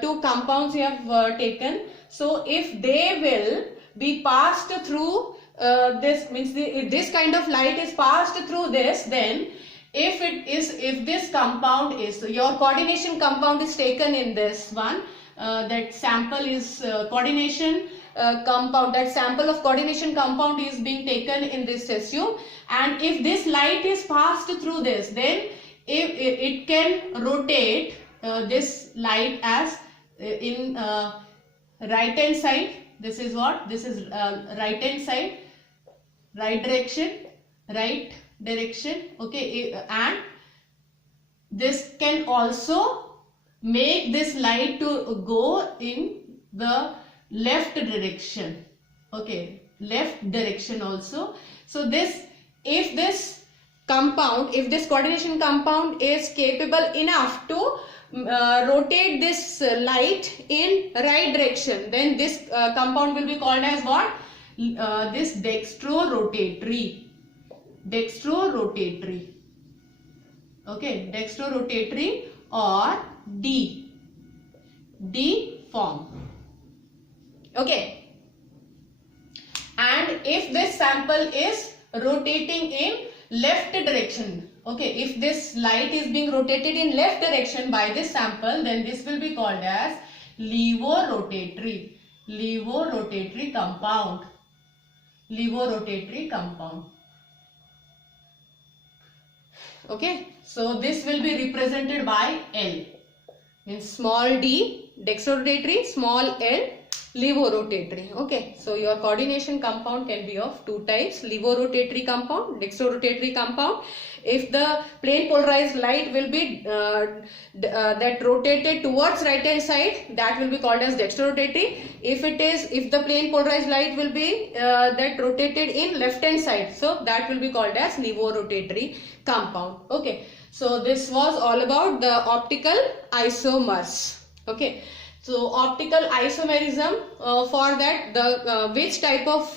two compounds you have taken. So if they will be passed through this, means if this kind of light is passed through this, then if this compound is, your coordination compound is taken in this one, that sample is coordination compound, that sample of coordination compound is being taken in this test tube, and if this light is passed through this, then if it can rotate this light as in right hand side. This is what? This is right hand side, right direction. Okay, and this can also make this light to go in the left direction. Okay, left direction also. So this, if this coordination compound is capable enough to rotate this light in right direction, then this compound will be called as what? This dextrorotatory. Okay, dextrorotatory or D form. Okay, and if this sample is rotating in left direction, okay, if this light is being rotated in left direction by this sample, then this will be called as levorotatory compound. Okay, so this will be represented by L, means small d dextrorotatory, small l levorotatory. Okay, so your coordination compound can be of two types: levorotatory compound, dextrorotatory compound. If the plane polarized light will be that rotated towards right hand side, that will be called as dextrorotatory. If the plane polarized light will be that rotated in left hand side, so that will be called as levorotatory compound. Okay, so this was all about the optical isomers. Okay, so optical isomerism, for that the which type of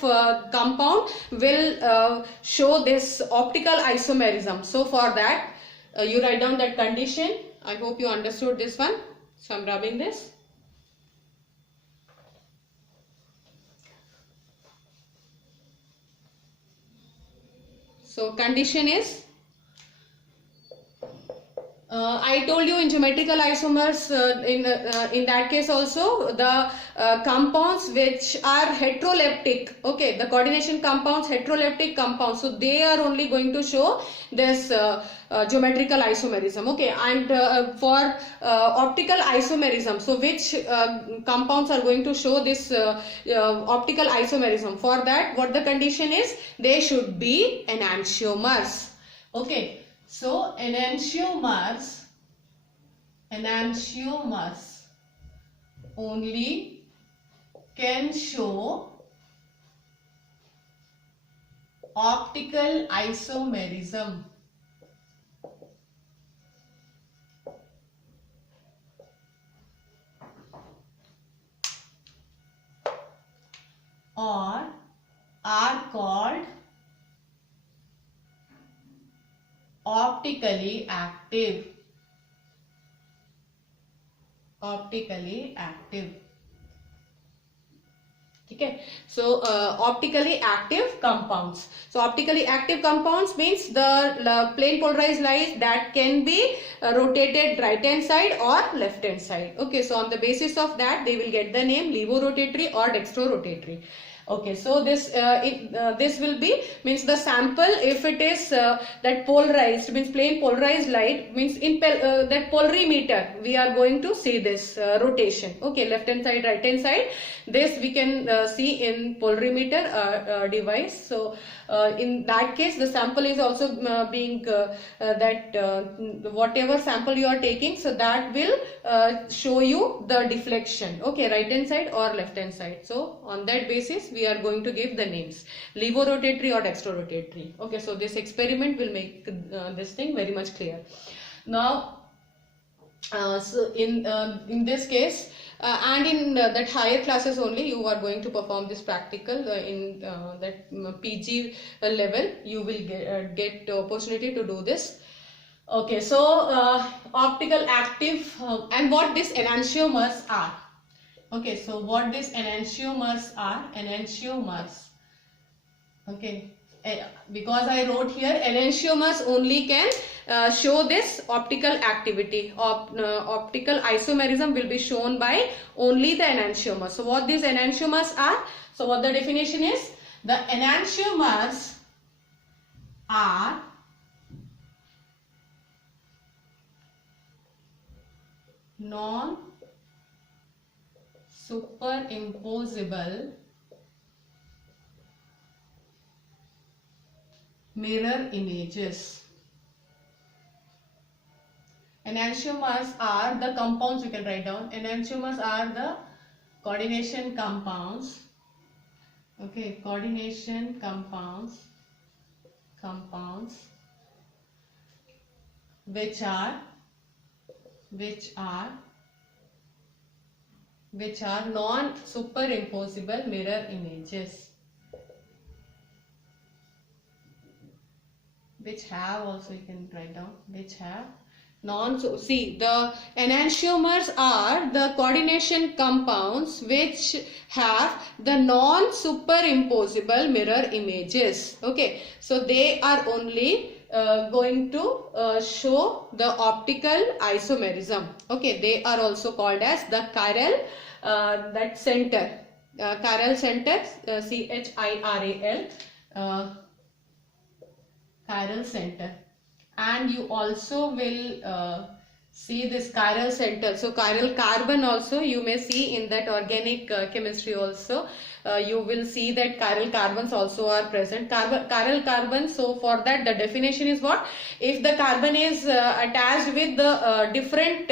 compound will show this optical isomerism. So for that you write down that condition. I hope you understood this one. So I'm rubbing this. So condition is, I told you in geometrical isomers, in that case also the compounds which are heteroleptic, okay, the coordination compounds, heteroleptic compounds, so they are only going to show this geometrical isomerism. Okay, and for optical isomerism, so which compounds are going to show this optical isomerism? For that, what the condition is, they should be enantiomers. Okay, so enantiomers only can show optical isomerism. Or are called optically active. Okay, so optically active compounds. So optically active compounds means the plane polarized light that can be rotated right hand side or left hand side. Okay, so on the basis of that they will get the name levorotatory or dextrorotatory. Okay, so this will be means the sample, if it is that polarized, means plain polarized light, means in that polarimeter we are going to see this rotation. Okay, left hand side, right hand side, this we can see in polarimeter device. So in that case the sample is also being whatever sample you are taking, so that will show you the deflection, okay, right hand side or left hand side. So on that basis we are going to give the names, levorotatory or dextrorotatory. Okay, so this experiment will make this thing very much clear. Now so in this case and in that higher classes only you are going to perform this practical in that PG level, you will get opportunity to do this. Okay, so optical active and what these enantiomers are. Okay, so what these enantiomers are, enantiomers. Okay, because I wrote here enantiomers only can show this optical activity. Optical isomerism will be shown by only the enantiomers. So what these enantiomers are? So what the definition is? The enantiomers are non-superimposable mirror images. Enantiomers are the compounds, you can write down. Enantiomers are the coordination compounds. Okay, coordination compounds which are non-superimposable mirror images, which have, also you can write down, which have see, the enantiomers are the coordination compounds which have the non-superimposable mirror images. Okay, so they are only going to show the optical isomerism. Okay, they are also called as the chiral that center, chiral center, CHIRAL, chiral center. And you also will see this chiral center. So chiral carbon also you may see in that organic chemistry also. You will see that chiral carbons also are present. Chiral carbon, so for that the definition is what? If the carbon is attached with the different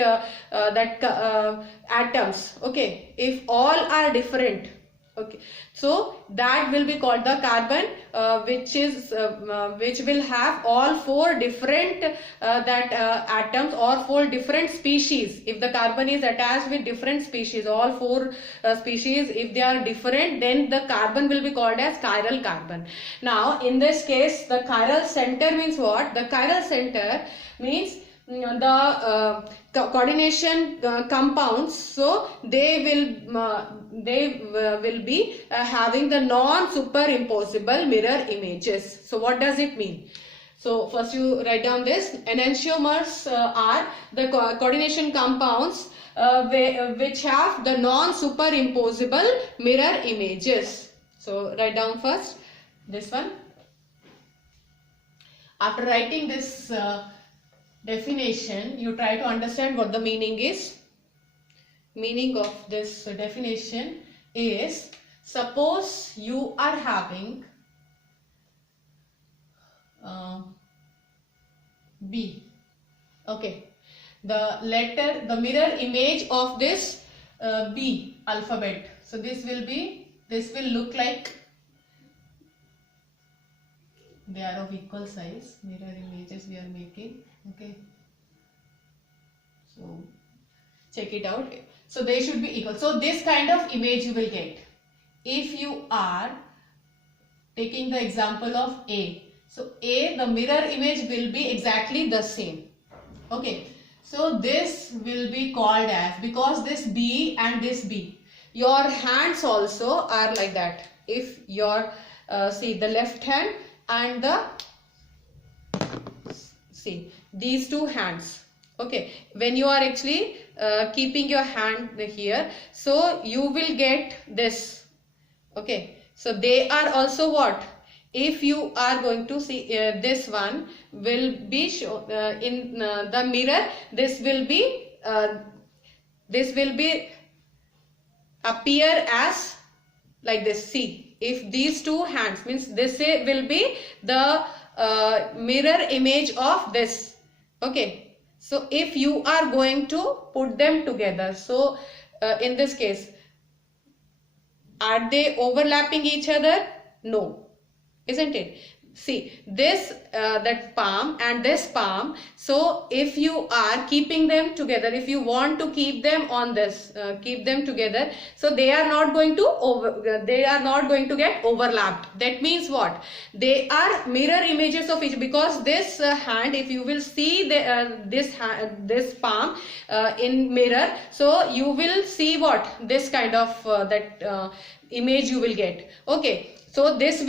atoms, okay, if all are different, okay, so that will be called the carbon which will have all four different atoms or four different species. If the carbon is attached with different species, all four species, if they are different, then the carbon will be called as chiral carbon. Now in this case the chiral center means what? The chiral center means the coordination compounds, so they will be having the non-superimposable mirror images. So what does it mean? So first you write down this. Enantiomers are the coordination compounds which have the non-superimposable mirror images. So write down first this one. After writing this definition, you try to understand what the meaning is. Meaning of this definition is, suppose you are having B. Okay, the mirror image of this B alphabet. So this will look like, they are of equal size, mirror images we are making. Okay, so check it out. So they should be equal. So this kind of image you will get if you are taking the example of A. So A, the mirror image will be exactly the same. Okay, so this will be called as, because this B and this B, your hands also are like that. If your see the left hand and the, see these two hands, okay, when you are actually keeping your hand here, so you will get this, okay, So they are also what? If you are going to see this one will be shown in the mirror, this will be appear as like this. See, if these two hands means this will be the mirror image of this. Okay, so if you are going to put them together, so in this case, are they overlapping each other? No, isn't it? See, this that palm and this palm. So if you are keeping them together, if you want to keep them on this, keep them together, so they are not going to get overlapped. That means what? They are mirror images of each, because this hand, if you will see this palm in mirror, so you will see what? This kind of image you will get. Okay. So this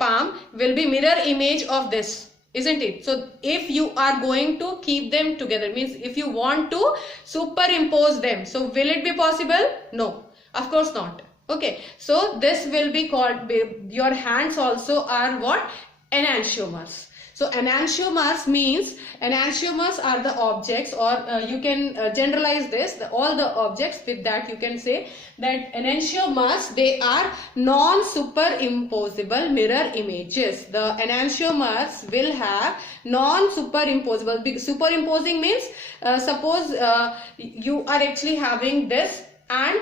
palm will be mirror image of this, isn't it? So if you are going to keep them together, means if you want to superimpose them, so will it be possible? No, of course not. Okay, so this will be called, your hands also are what? Enantiomers. So enantiomers means, enantiomers are the objects, or you can generalize this, all the objects. With that you can say that enantiomers, they are non-superimposable mirror images. The enantiomers will have non-superimposable. Superimposing means suppose you are actually having this, and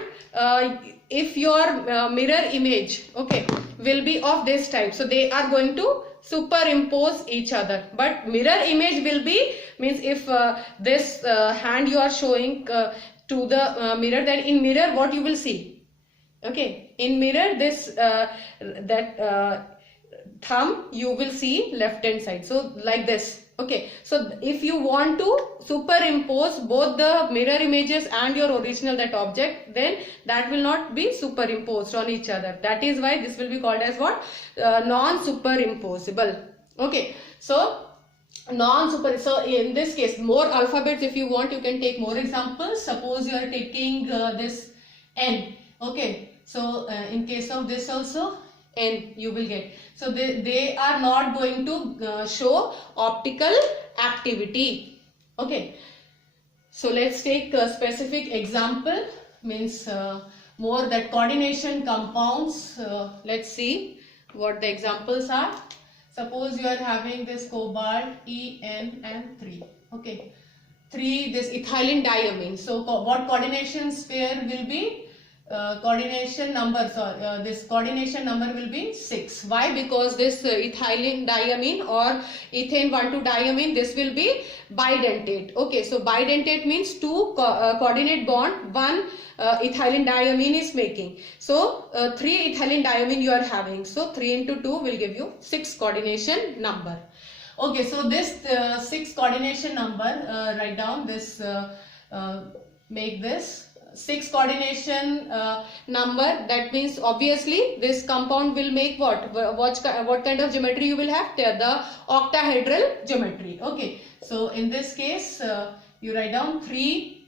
if your mirror image, okay, will be of this type, so they are going to superimpose each other. But mirror image will be, means if this hand you are showing to the mirror, then in mirror what you will see? Okay, in mirror this thumb you will see left hand side, so like this. Okay, so if you want to superimpose both the mirror images and your original that object, then that will not be superimposed on each other. That is why this will be called as what? Non-superimposable. Okay, so so in this case, more alphabets, if you want you can take more examples. Suppose you are taking this N. Okay, so in case of this also N you will get. So they are not going to show optical activity. Okay, so let's take a specific example, means more that coordination compounds. Let's see what the examples are. Suppose you are having this cobalt, En and 3. Okay, 3, this ethylene diamine. So what coordination pair will be? Coordination number, this coordination number will be 6. Why? Because this ethylene diamine or ethane 1,2-diamine, this will be bidentate. Okay, so bidentate means 2 coordinate bond, 1 ethylene diamine is making. So 3 ethylene diamine you are having. So 3 into 2 will give you 6 coordination number. Okay, so this 6 coordination number, write down this, make this 6 coordination number. That means obviously this compound will make what kind of geometry you will have? The octahedral geometry. Okay, so in this case you write down 3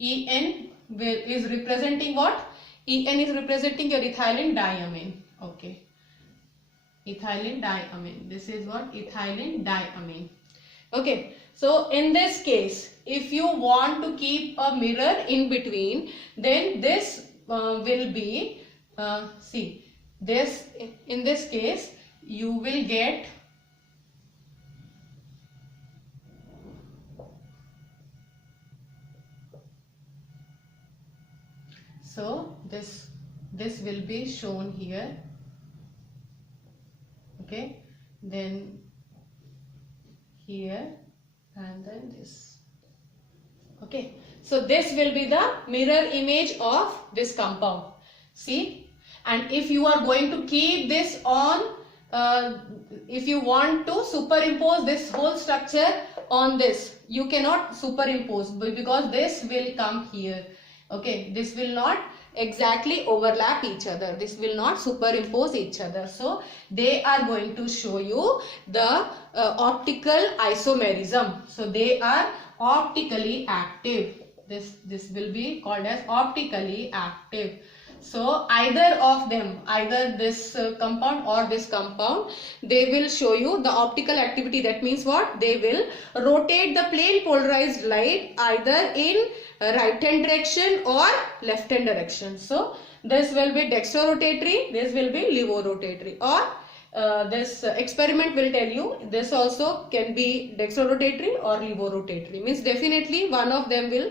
En is representing what? En is representing your ethylene diamine. Okay, ethylene diamine, this is what? Ethylene diamine. Okay, so in this case, if you want to keep a mirror in between, then this will be, see, this, in this case, you will get so this will be shown here. Okay, then here and then this. Okay, so this will be the mirror image of this compound. See, and if you are going to keep this on, if you want to superimpose this whole structure on this, you cannot superimpose because this will come here. Okay, this will not exactly overlap each other. This will not superimpose each other. So they are going to show you the optical isomerism. So they are optically active. This will be called as optically active. So either of them, either this compound or this compound, they will show you the optical activity. That means what? They will rotate the plane polarized light either in right hand direction or left hand direction. So this will be dextrorotatory, this will be levorotatory, or this experiment will tell you this also can be dextrorotatory or levorotatory. Means definitely one of them will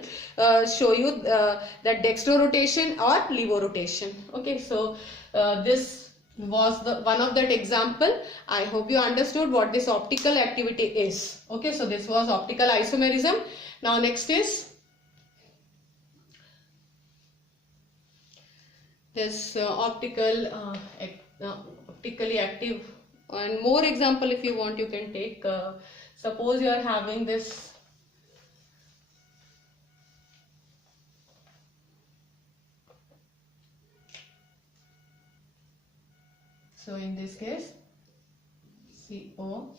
show you that dextrorotation or levorotation. Okay, so this was the one of that example. I hope you understood what this optical activity is. Okay, so this was optical isomerism. Now next is this optically active, and more example if you want you can take. Suppose you are having this so in this case CO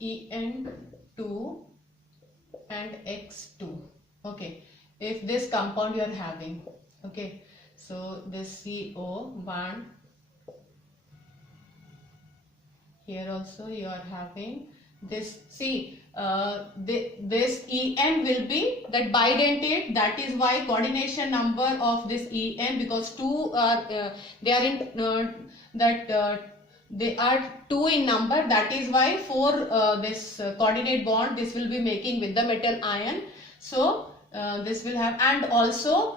En2 and X2. Okay, if this compound you are having, okay, so this CO1, here also you are having this, see this En will be that bidentate, that is why coordination number of this En, because two are they are in they are 2 in number, that is why for this coordinate bond this will be making with the metal ion. So this will have, and also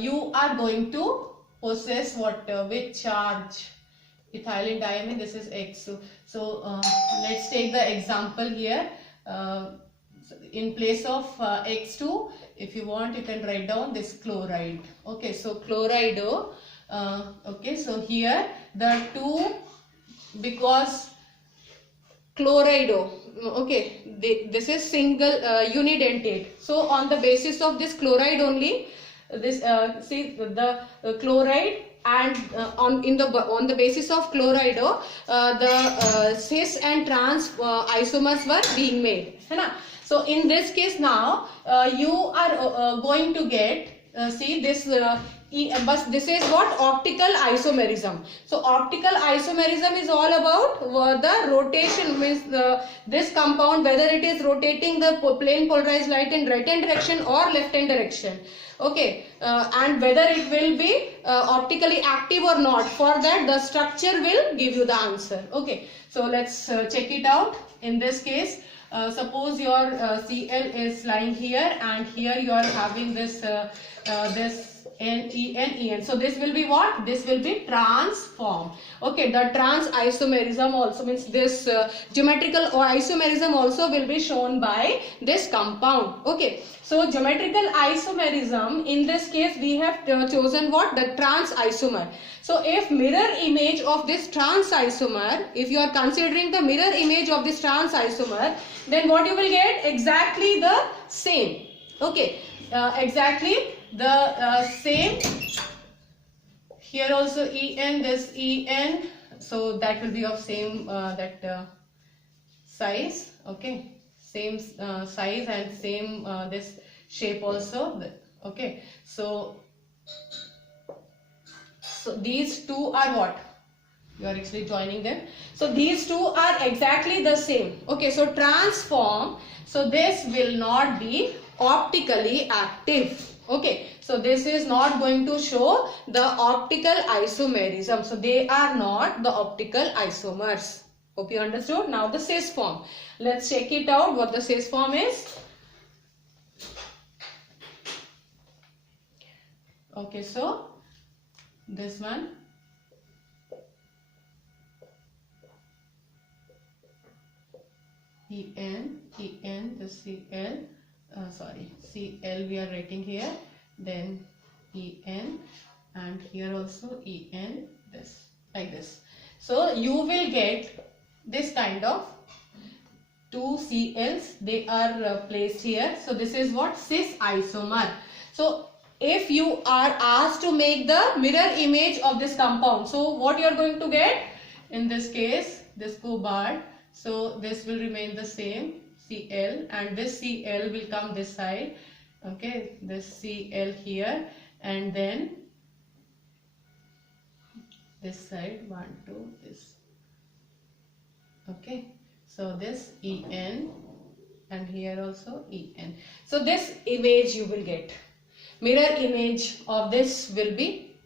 you are going to possess what with charge ethylene diamine, this is X. So let's take the example here. In place of X2, if you want you can write down this chloride. Okay, so chlorido. Okay, so here the two, because chlorido, okay, this is single unidentate. So on the basis of this chloride only, this see the chloride, and on the basis of chlorido the cis and trans isomers were being made, है ना? So in this case now you are going to get see this but this is what optical isomerism. So optical isomerism is all about the rotation, means this compound whether it is rotating the plane polarized light in right hand direction or left hand direction. Okay, and whether it will be optically active or not, for that the structure will give you the answer. Okay, so let's check it out. In this case, suppose your Cl is lying here, and here you are having this this En. So this will be what? This will be transform. Okay, the trans isomerism also means this geometrical isomerism also will be shown by this compound. Okay, so geometrical isomerism, in this case we have chosen what? The trans isomer. So if mirror image of this trans isomer, if you are considering the mirror image of this trans isomer, then what you will get? Exactly the same. Okay, exactly the same. Here also En, this En, so that will be of same size. Okay, same size and same this shape also. Okay, so these two are what? You are actually joining them. So these two are exactly the same. Okay, so transform. So this will not be optically active. Okay, so this is not going to show the optical isomerism. So they are not the optical isomers. Hope you understood. Now the cis form. Let's check it out what the cis form is. Okay, so this one. En, the Cl, Cl we are writing here, then En, and here also En, this, like this. So you will get this kind of two Cls, they are placed here. So this is what? Cis isomer. So if you are asked to make the mirror image of this compound, so what you are going to get? In this case, this cobalt. So this will remain the same, Cl, and this Cl will come this side. Okay, this Cl here, and then this side 1 2 this. Okay, so this En and here also En. So this image you will get. Mirror image of this will be,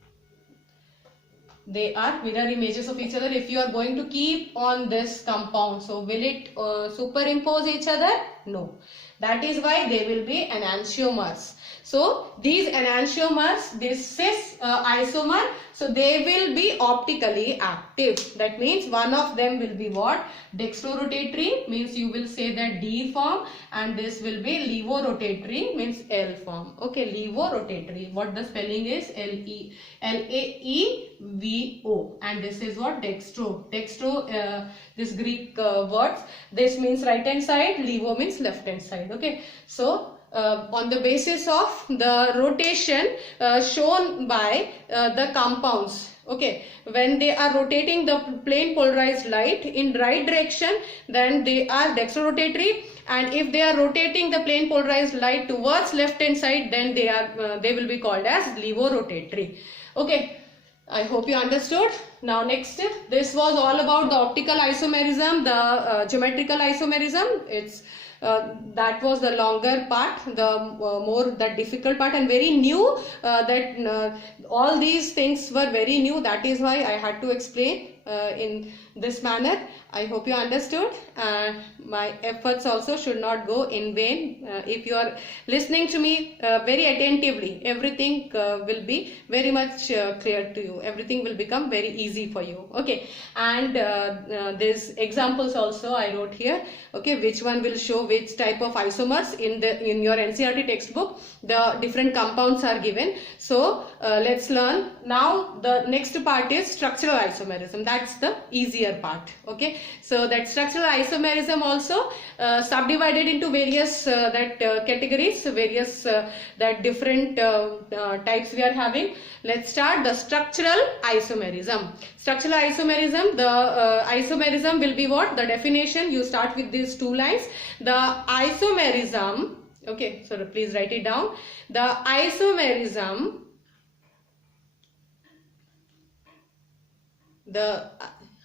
they are mirror images of each other. If you are going to keep on this compound, so will it superimpose each other? No. That is why they will be enantiomers. So these enantiomers, this cis isomer, so they will be optically active. That means one of them will be what? Dextrorotatory, means you will say that D form, and this will be levorotatory, means L form. Okay, levorotatory. What the spelling is? Laevo, and this is what? Dextro. Dextro, this Greek words. This means right hand side, levo means left hand side. Okay, so on the basis of the rotation shown by the compounds, okay, when they are rotating the plane polarized light in right direction, then they are dextrorotatory, and if they are rotating the plane polarized light towards left hand side, then they will be called as levorotatory. Okay, I hope you understood. Now next, this was all about the optical isomerism, the geometrical isomerism. It's that was the longer part, the more the difficult part, and very new, that all these things were very new. That is why I had to explain in this manner. I hope you understood. My efforts also should not go in vain. If you are listening to me very attentively, everything will be very much clear to you. Everything will become very easy for you. Okay, and there's examples also I wrote here. Okay, which one will show which type of isomers in your NCERT textbook. The different compounds are given. So let's learn. Now the next part is structural isomerism. That's the easier part. Okay, so that structural isomerism also subdivided into various categories, various that different types we are having. Let's start the structural isomerism. Structural isomerism, the isomerism will be what? The definition, you start with these two lines. The isomerism, okay, so please write it down. The isomerism,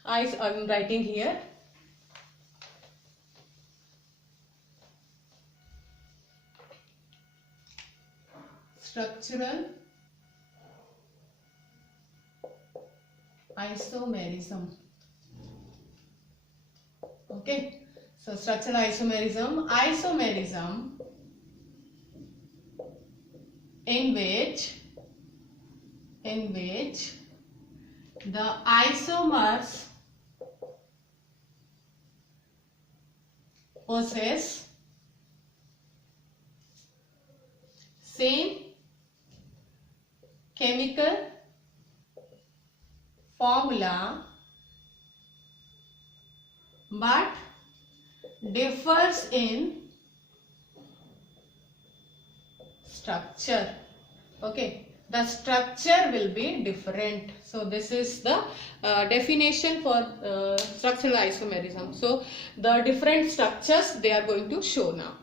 I'm writing here. Structural isomerism. Okay, so structural isomerism in which the isomers possess same chemical formula but differs in structure. Okay, the structure will be different. So this is the definition for structural isomerism. So the different structures they are going to show now.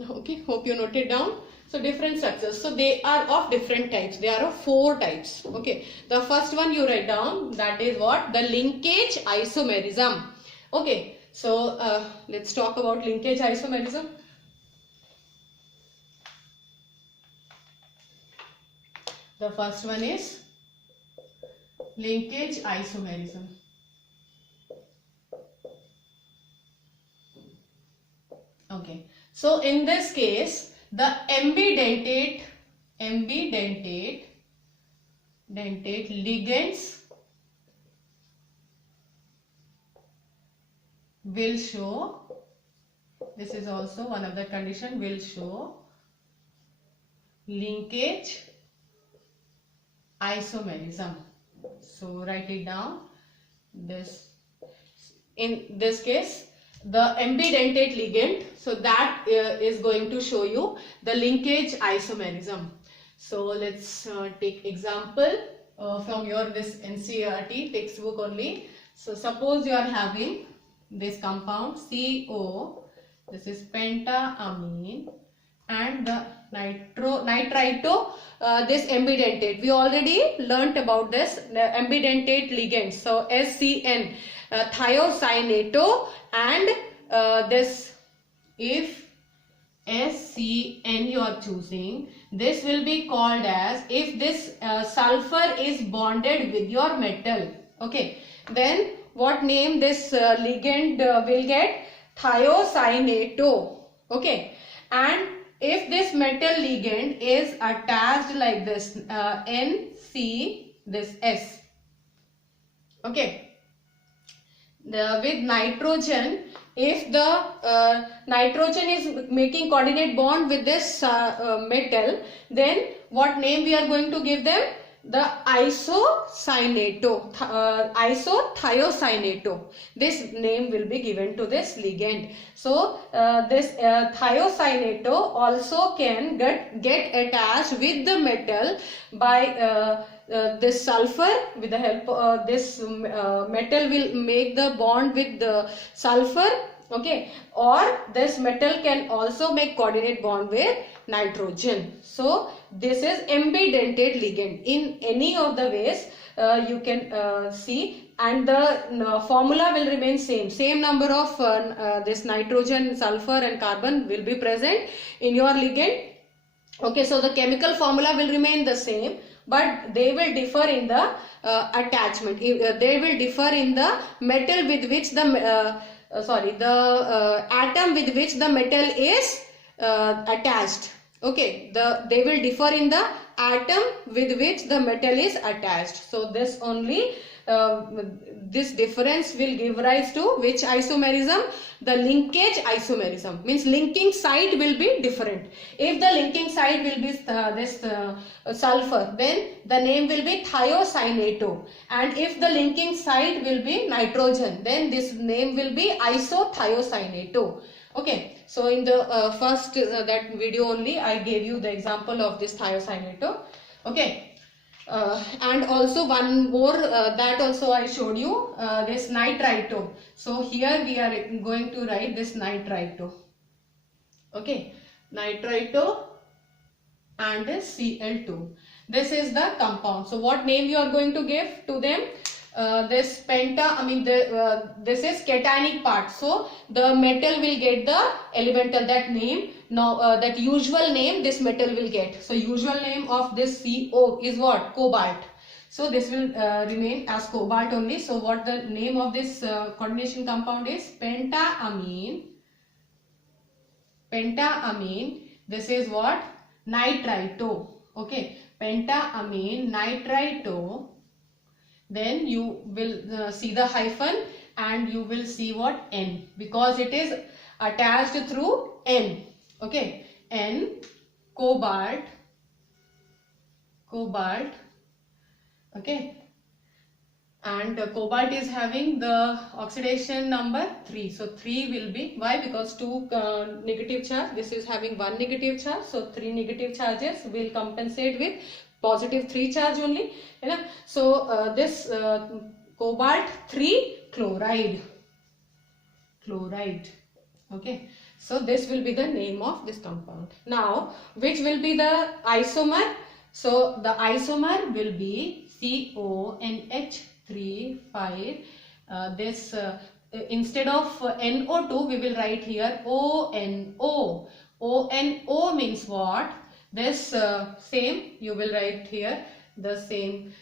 Okay, hope you noted down. So different structures. So they are of different types. They are of 4 types. Okay, the first one you write down, that is what? The linkage isomerism. Okay, so let's talk about linkage isomerism. The first one is linkage isomerism. Okay, so in this case, the ambidentate ligands will show, this is also one of the condition, will show linkage isomerism. So write it down. This, in this case, the ambidentate ligand, so that is going to show you the linkage isomerism. So let's take example from your this NCERT textbook only. So suppose you are having this compound CO, this is pentaamine, and the nitrito, this ambidentate. We already learnt about this ambidentate ligand. So SCN, thiocyanato, and this, if SCN you are choosing, this will be called as, if this sulfur is bonded with your metal, okay, then what name this ligand will get? Thiocyanato, okay. And if this metal ligand is attached like this, NC, this S, okay, with nitrogen, if the nitrogen is making coordinate bond with this metal, then what name we are going to give them? The isocyanato, isothiocyanato. This name will be given to this ligand. So this thiocyanato also can get attached with the metal by this sulfur. With the help of this metal will make the bond with the sulfur, okay, or this metal can also make coordinate bond with nitrogen. So this is ambidentate ligand. In any of the ways you can see, and the formula will remain same number of this nitrogen, sulfur and carbon will be present in your ligand, okay. So the chemical formula will remain the same, but they will differ in the attachment. They will differ in the metal with which the atom with which the metal is attached, okay. They will differ in the atom with which the metal is attached. So this only this difference will give rise to which isomerism? The linkage isomerism, means linking site will be different. If the linking site will be this sulfur, then the name will be thiocyanato, and if the linking site will be nitrogen, then this name will be isothiocyanato, okay. So in the first that video only I gave you the example of this thiocyanato, okay. And also one more that also I showed you, this nitrito. So here we are going to write this nitrito, okay, nitrito and this Cl2. This is the compound. So what name you are going to give to them? This this is cationic part. So the metal will get the elemental, that name. Now that usual name this metal will get. So usual name of this CO is what? Cobalt. So this will remain as cobalt only. So what the name of this coordination compound is? Pentaamine. This is what? Nitrito, okay. Pentaamine nitrito. Then you will see the hyphen and you will see what? N, because it is attached through N, okay. N, cobalt, okay. And cobalt is having the oxidation number 3. So 3 will be, why? Because 2 negative charge, this is having 1 negative charge. So 3 negative charges will compensate with positive 3 charge only, you know? So this cobalt 3 chloride, okay. So this will be the name of this compound. Now which will be the isomer? So the isomer will be CONH3 5. This instead of NO2 we will write here ONO. ONO means what? This same you will write here, the same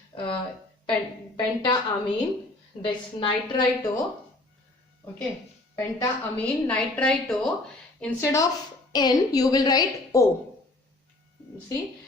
pentaamine, this nitrito, okay. Pentaamine nitrito, instead of N you will write O. See,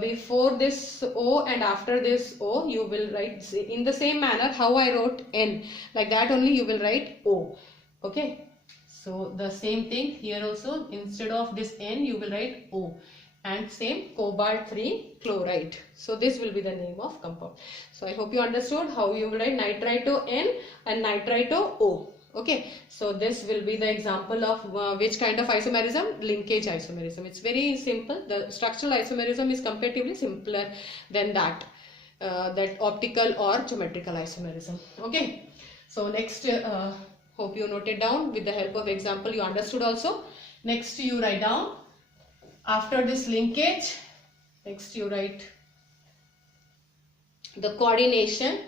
before this O and after this O you will write in the same manner how I wrote N, like that only you will write O, okay. So the same thing here also, instead of this N you will write O. And same cobalt 3 chloride. So this will be the name of compound. So I hope you understood how you will write nitrito N and nitrito O. Okay, so this will be the example of which kind of isomerism? Linkage isomerism. It's very simple. The structural isomerism is comparatively simpler than that optical or geometrical isomerism. Okay, so next hope you noted down with the help of example, you understood also. Next you write down After this linkage, next you write the coordination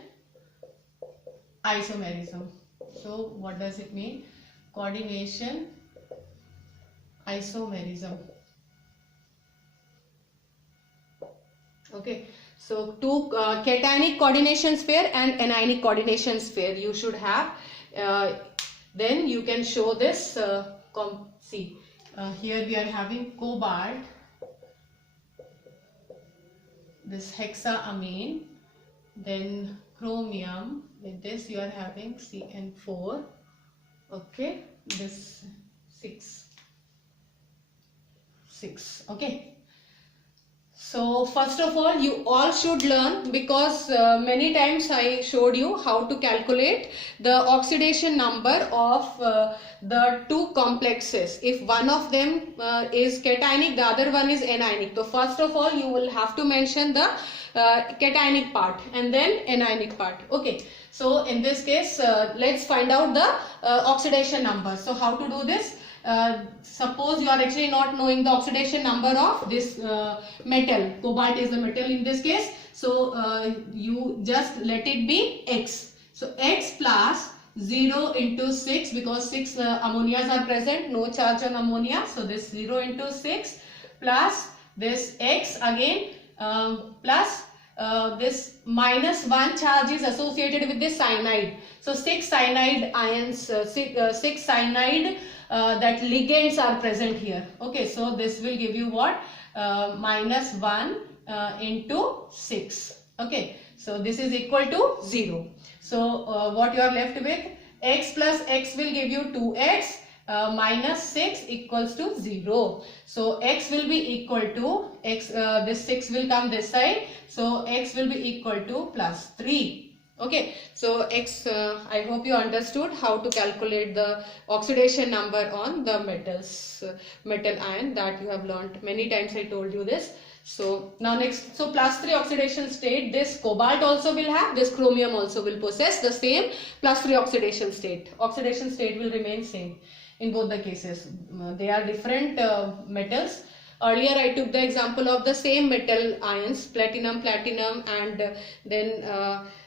isomerism. So what does it mean? Coordination isomerism. Okay, so two cationic coordination pair and anionic coordination pair you should have. Then you can show this. See, here we are having cobalt, this hexaamine, then chromium. With this you are having CN4. Okay, this 6. Okay. So first of all, you all should learn, because many times I showed you how to calculate the oxidation number of the two complexes. If one of them is cationic, the other one is anionic. So first of all, you will have to mention the cationic part and then anionic part. Okay. So in this case, let's find out the oxidation number. So how to do this? Suppose you are actually not knowing the oxidation number of this metal. Cobalt is the metal in this case. So you just let it be X. So X plus 0 into 6, because 6 ammonias are present, no charge on ammonia. So this 0 into 6 plus this X again plus this minus 1 charge is associated with this cyanide. So 6 cyanide ions, 6 cyanide that ligands are present here. Okay, so this will give you what? Minus 1 into 6. Okay, so this is equal to 0. So what you are left with? X plus X will give you 2X. Minus 6 equals to 0. So X will be equal to X, this 6 will come this side. So X will be equal to plus 3. Okay, so X, I hope you understood how to calculate the oxidation number on the metals, metal ion, that you have learned many times. I told you this. So now next, so plus 3 oxidation state, this cobalt also will have, this chromium also will possess the same plus 3 oxidation state. Oxidation state will remain same in both the cases. They are different metals. Earlier I took the example of the same metal ions, platinum, and then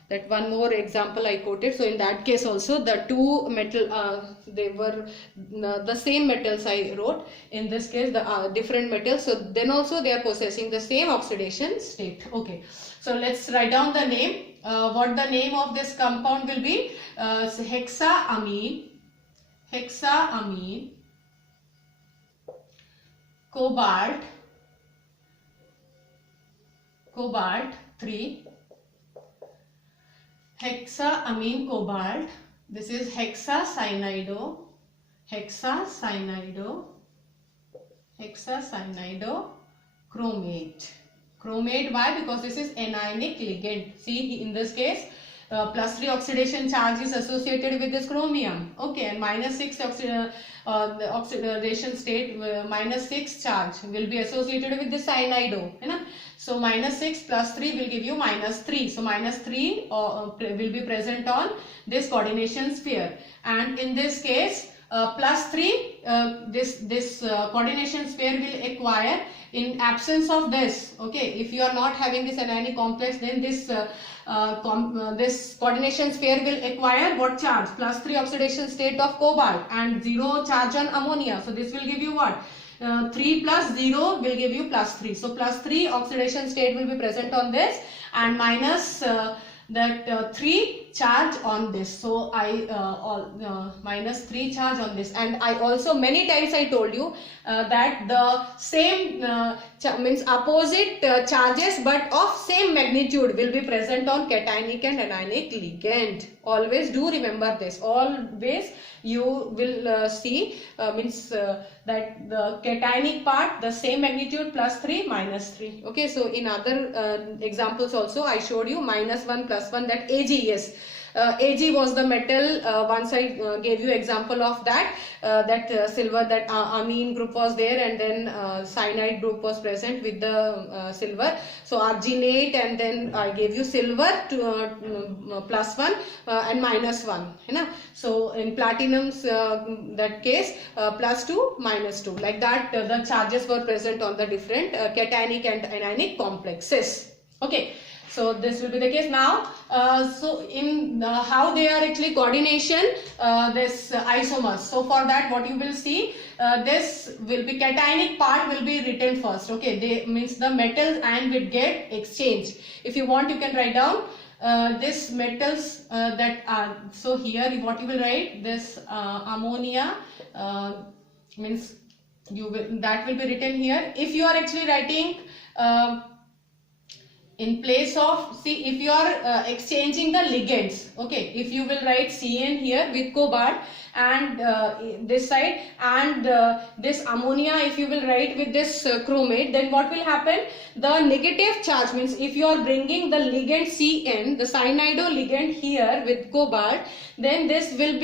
that one more example I quoted. So in that case also the two metal, they were the same metals I wrote. In this case the different metals. So then also they are possessing the same oxidation state. Okay. So let's write down the name. What the name of this compound will be? Hexaamine, cobalt 3, hexaamine cobalt. This is hexacyanido chromate. Chromate, why? Because this is anionic ligand. See, in this case plus 3 oxidation charge is associated with this chromium. Okay, and minus 6 the oxidation state, minus 6 charge will be associated with this cyanido. So minus 6 plus 3 will give you minus 3. So minus 3 will be present on this coordination sphere. And in this case plus 3, this coordination sphere will acquire in absence of this. Okay, if you are not having this anionic complex, then this this coordination sphere will acquire what charge? Plus 3 oxidation state of cobalt and 0 charge on ammonia. So this will give you what? 3 plus 0 will give you plus 3. So plus 3 oxidation state will be present on this, and minus that 3 charge on this. So I minus 3 charge on this. And I also many times I told you that the same means opposite charges but of same magnitude will be present on cationic and anionic ligand. Always do remember this. Always you will see means that the cationic part the same magnitude plus 3 minus 3. Okay, so in other examples also I showed you minus 1 plus 1, that AgS. Ag was the metal. Once I gave you example of that, silver, that amine group was there, and then cyanide group was present with the silver. So arginate, and then I gave you silver to +1 and -1. You know? So in platinum's that case, +2, -2. Like that, the charges were present on the different cationic and anionic complexes. Okay. So this will be the case now. So in how they are actually coordination, this isomers. So for that, what you will see, this will be cationic part will be written first. Okay, they means the metals and will get exchanged. If you want, you can write down this metals that are. So here, what you will write, this ammonia means you will, that will be written here. If you are actually writing in place of, see, if you are exchanging the ligands, okay, if you will write CN here with cobalt, and this side, and this ammonia if you will write with this chromate, then what will happen? The negative charge means if you are bringing the ligand CN, the cyanido ligand here with cobalt, then this will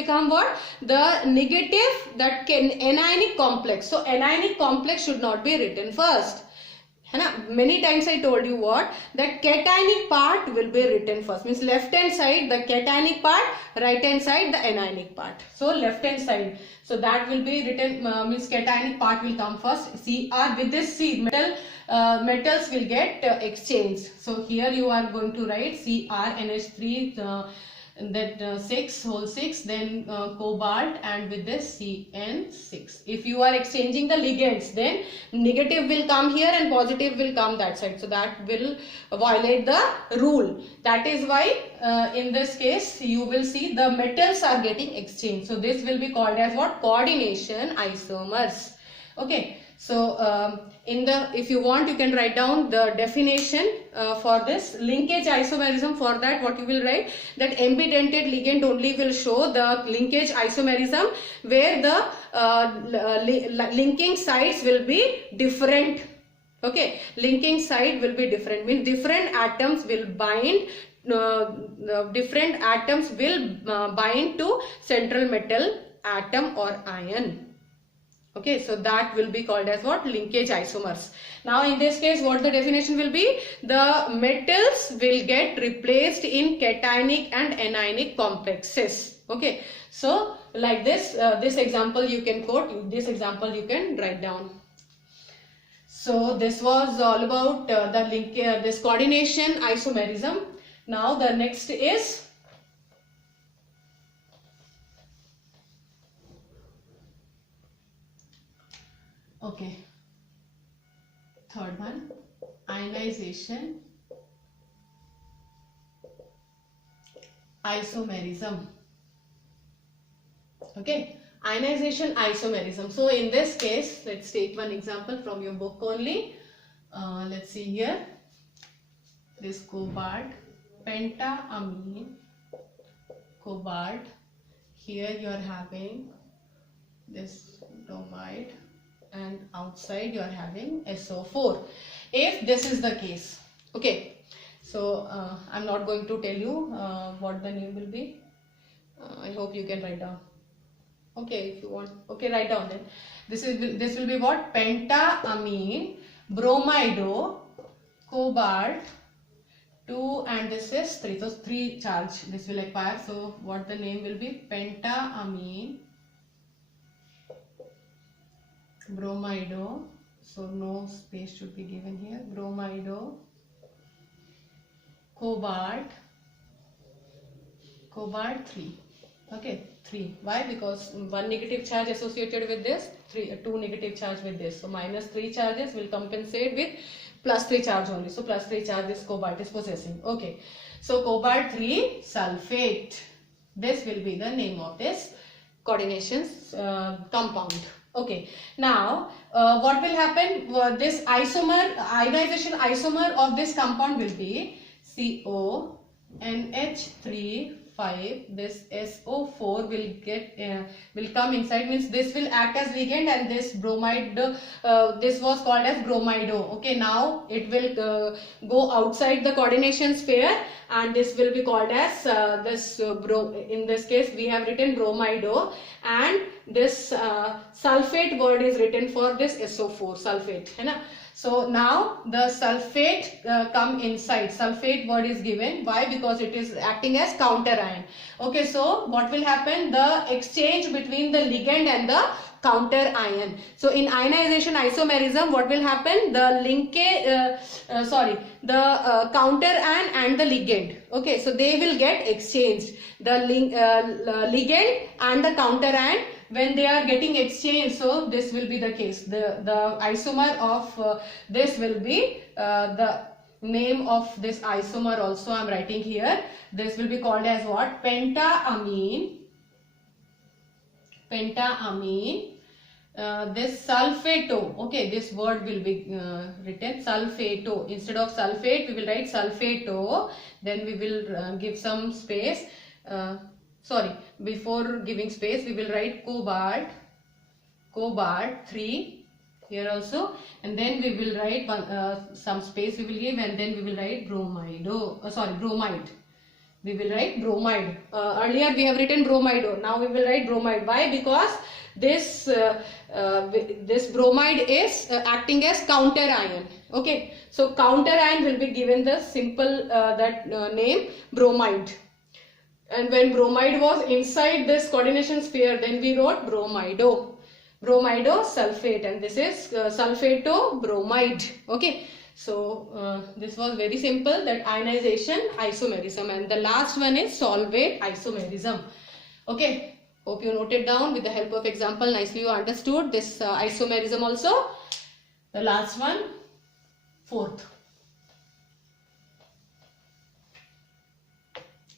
become what? The negative, that anionic complex. So anionic complex should not be written first. Many times I told you what, that cationic part will be written first, means left hand side the cationic part, right hand side the anionic part. So left hand side, so that will be written, means cationic part will come first. Cr with this C, metals will get exchanged. So here you are going to write CrNH3 that 6 whole 6, then cobalt, and with this CN6. If you are exchanging the ligands, then negative will come here and positive will come that side, so that will violate the rule. That is why in this case you will see the metals are getting exchanged. So this will be called as what? Coordination isomers. Okay. So if you want, you can write down the definition for this linkage isomerism. For that, what you will write, that ambidentate ligand only will show the linkage isomerism where the linking sites will be different. Okay, linking site will be different, means different atoms will bind. Different atoms will bind to central metal atom or ion. Okay, so that will be called as what? Linkage isomers. Now in this case, what the definition will be? The metals will get replaced in cationic and anionic complexes. Okay, so like this, this example you can quote, this example you can write down. So this was all about the link, this coordination isomerism. Now the next is okay, third one, ionization isomerism. Okay, ionization isomerism. So in this case, let's take one example from your book only. Let's see here, this cobalt, pentaamine, cobalt. Here you are having this bromide, and outside you are having SO4. If this is the case, okay, so I'm not going to tell you what the name will be. I hope you can write down. Okay, if you want, okay, write down then. This will be what? Pentaamine, bromido, cobalt, 2, and this is 3. So 3 charge this will acquire. So what the name will be? Pentaamine, bromido, so no space should be given here, bromido, cobalt 3. Okay, 3. Why? Because 1 negative charge associated with this, 2 negative charge with this. So -3 charges will compensate with +3 charge only. So +3 charge this cobalt is possessing. Okay, so cobalt 3 sulfate. This will be the name of this coordination compound. Okay, now what will happen? This isomer, ionization isomer of this compound will be CONH3 5, this SO4 will come inside, means this will act as ligand, and this bromide, this was called as bromido. Okay, now it will go outside the coordination sphere, and this will be called as in this case we have written bromido, and this sulfate word is written for this SO4 sulfate, है ना. So now the sulfate come inside, sulfate word is given. Why? Because it is acting as counter ion. Okay, so what will happen? The exchange between the ligand and the counter ion. So in ionization isomerism, what will happen? The the counter ion and the ligand. Okay, so they will get exchanged. The ligand and the counter ion, when they are getting exchanged, so this will be the case. The isomer of this will be the name of this isomer also I am writing here. This will be called as what? Pentaamine. This sulfato. Okay, this word will be written sulfato. Instead of sulfate, we will write sulfato. Then we will give some space. Before giving space, we will write cobalt 3 here also, and then we will write some space we will give, and then we will write bromide. We will write bromide. Earlier we have written bromido. Now we will write bromide. Why? Because this bromide is acting as counter ion. Okay, so counter ion will be given the simple name bromide. And when bromide was inside this coordination sphere, then we wrote bromido sulfate, and this is sulfato bromide. Okay, so this was very simple, that ionization isomerism, and the last one is solvate isomerism. Okay, hope you noted down with the help of example. Nicely you understood this isomerism also. The last one, fourth.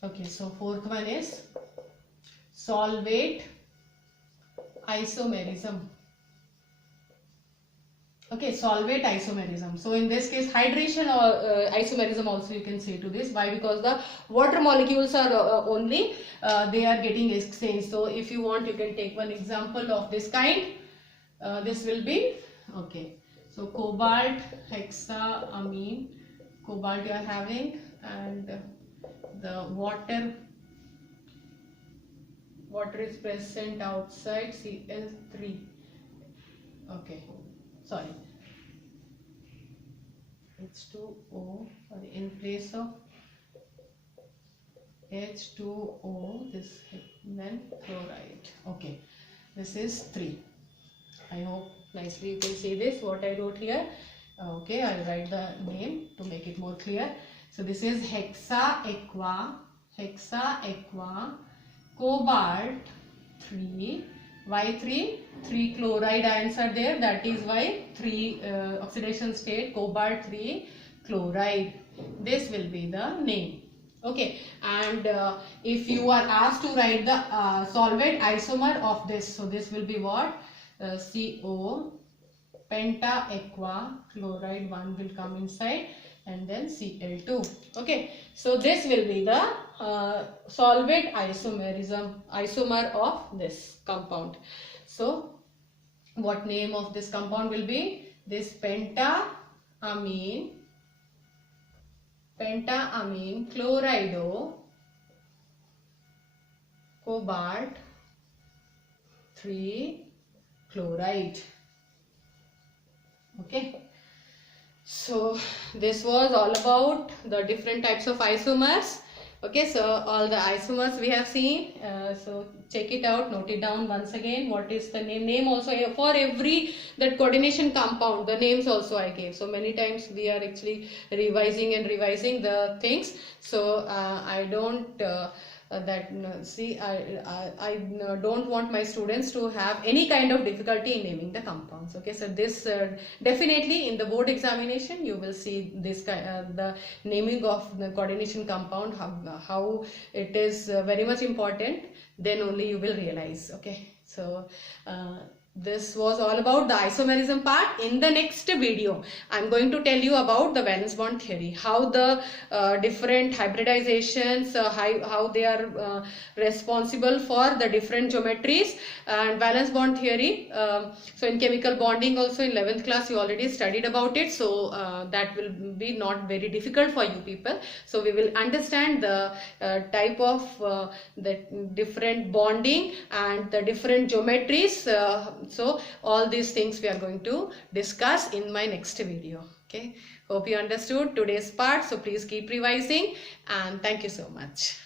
Okay, so fourth one is solvate isomerism. Okay, solvate isomerism. So in this case, hydration or isomerism also you can say to this. Why? Because the water molecules are only they are getting exchanged. So if you want, you can take one example of this kind. This will be, okay, so cobalt hexaamine, cobalt you are having, and the water is present outside, Cl3. Okay, sorry, H2O, sorry, in place of H2O, this, then chloride. Okay, this is 3. I hope nicely you can see this, what I wrote here. Okay, I'll write the name to make it more clear. So this is hexa aqua, cobalt 3. Why 3? 3 chloride ions are there, that is why 3 oxidation state, cobalt 3 chloride. This will be the name. Okay, and if you are asked to write the solvent isomer of this, so this will be what? CO, penta aqua, chloride 1 will come inside, and then Cl2. Okay, so this will be the solvent isomer of this compound. So what name of this compound will be? This pentaamine chlorido cobalt 3 chloride. Okay, so this was all about the different types of isomers. Okay, so all the isomers we have seen. So check it out, note it down once again. What is the name also for every that coordination compound, the names also I gave. So many times we are actually revising the things. So I don't I don't want my students to have any kind of difficulty in naming the compounds. Okay, so this definitely in the board examination you will see this the naming of the coordination compound, how it is very much important. Then only you will realize. Okay, so this was all about the isomerism part. In the next video, I'm going to tell you about the valence bond theory, how the different hybridizations, how they are responsible for the different geometries, and valence bond theory. So in chemical bonding also in 11th class you already studied about it, so that will be not very difficult for you people. So we will understand the type of the different bonding and the different geometries. So all these things we are going to discuss in my next video. Okay, hope you understood today's part. So please keep revising, and thank you so much.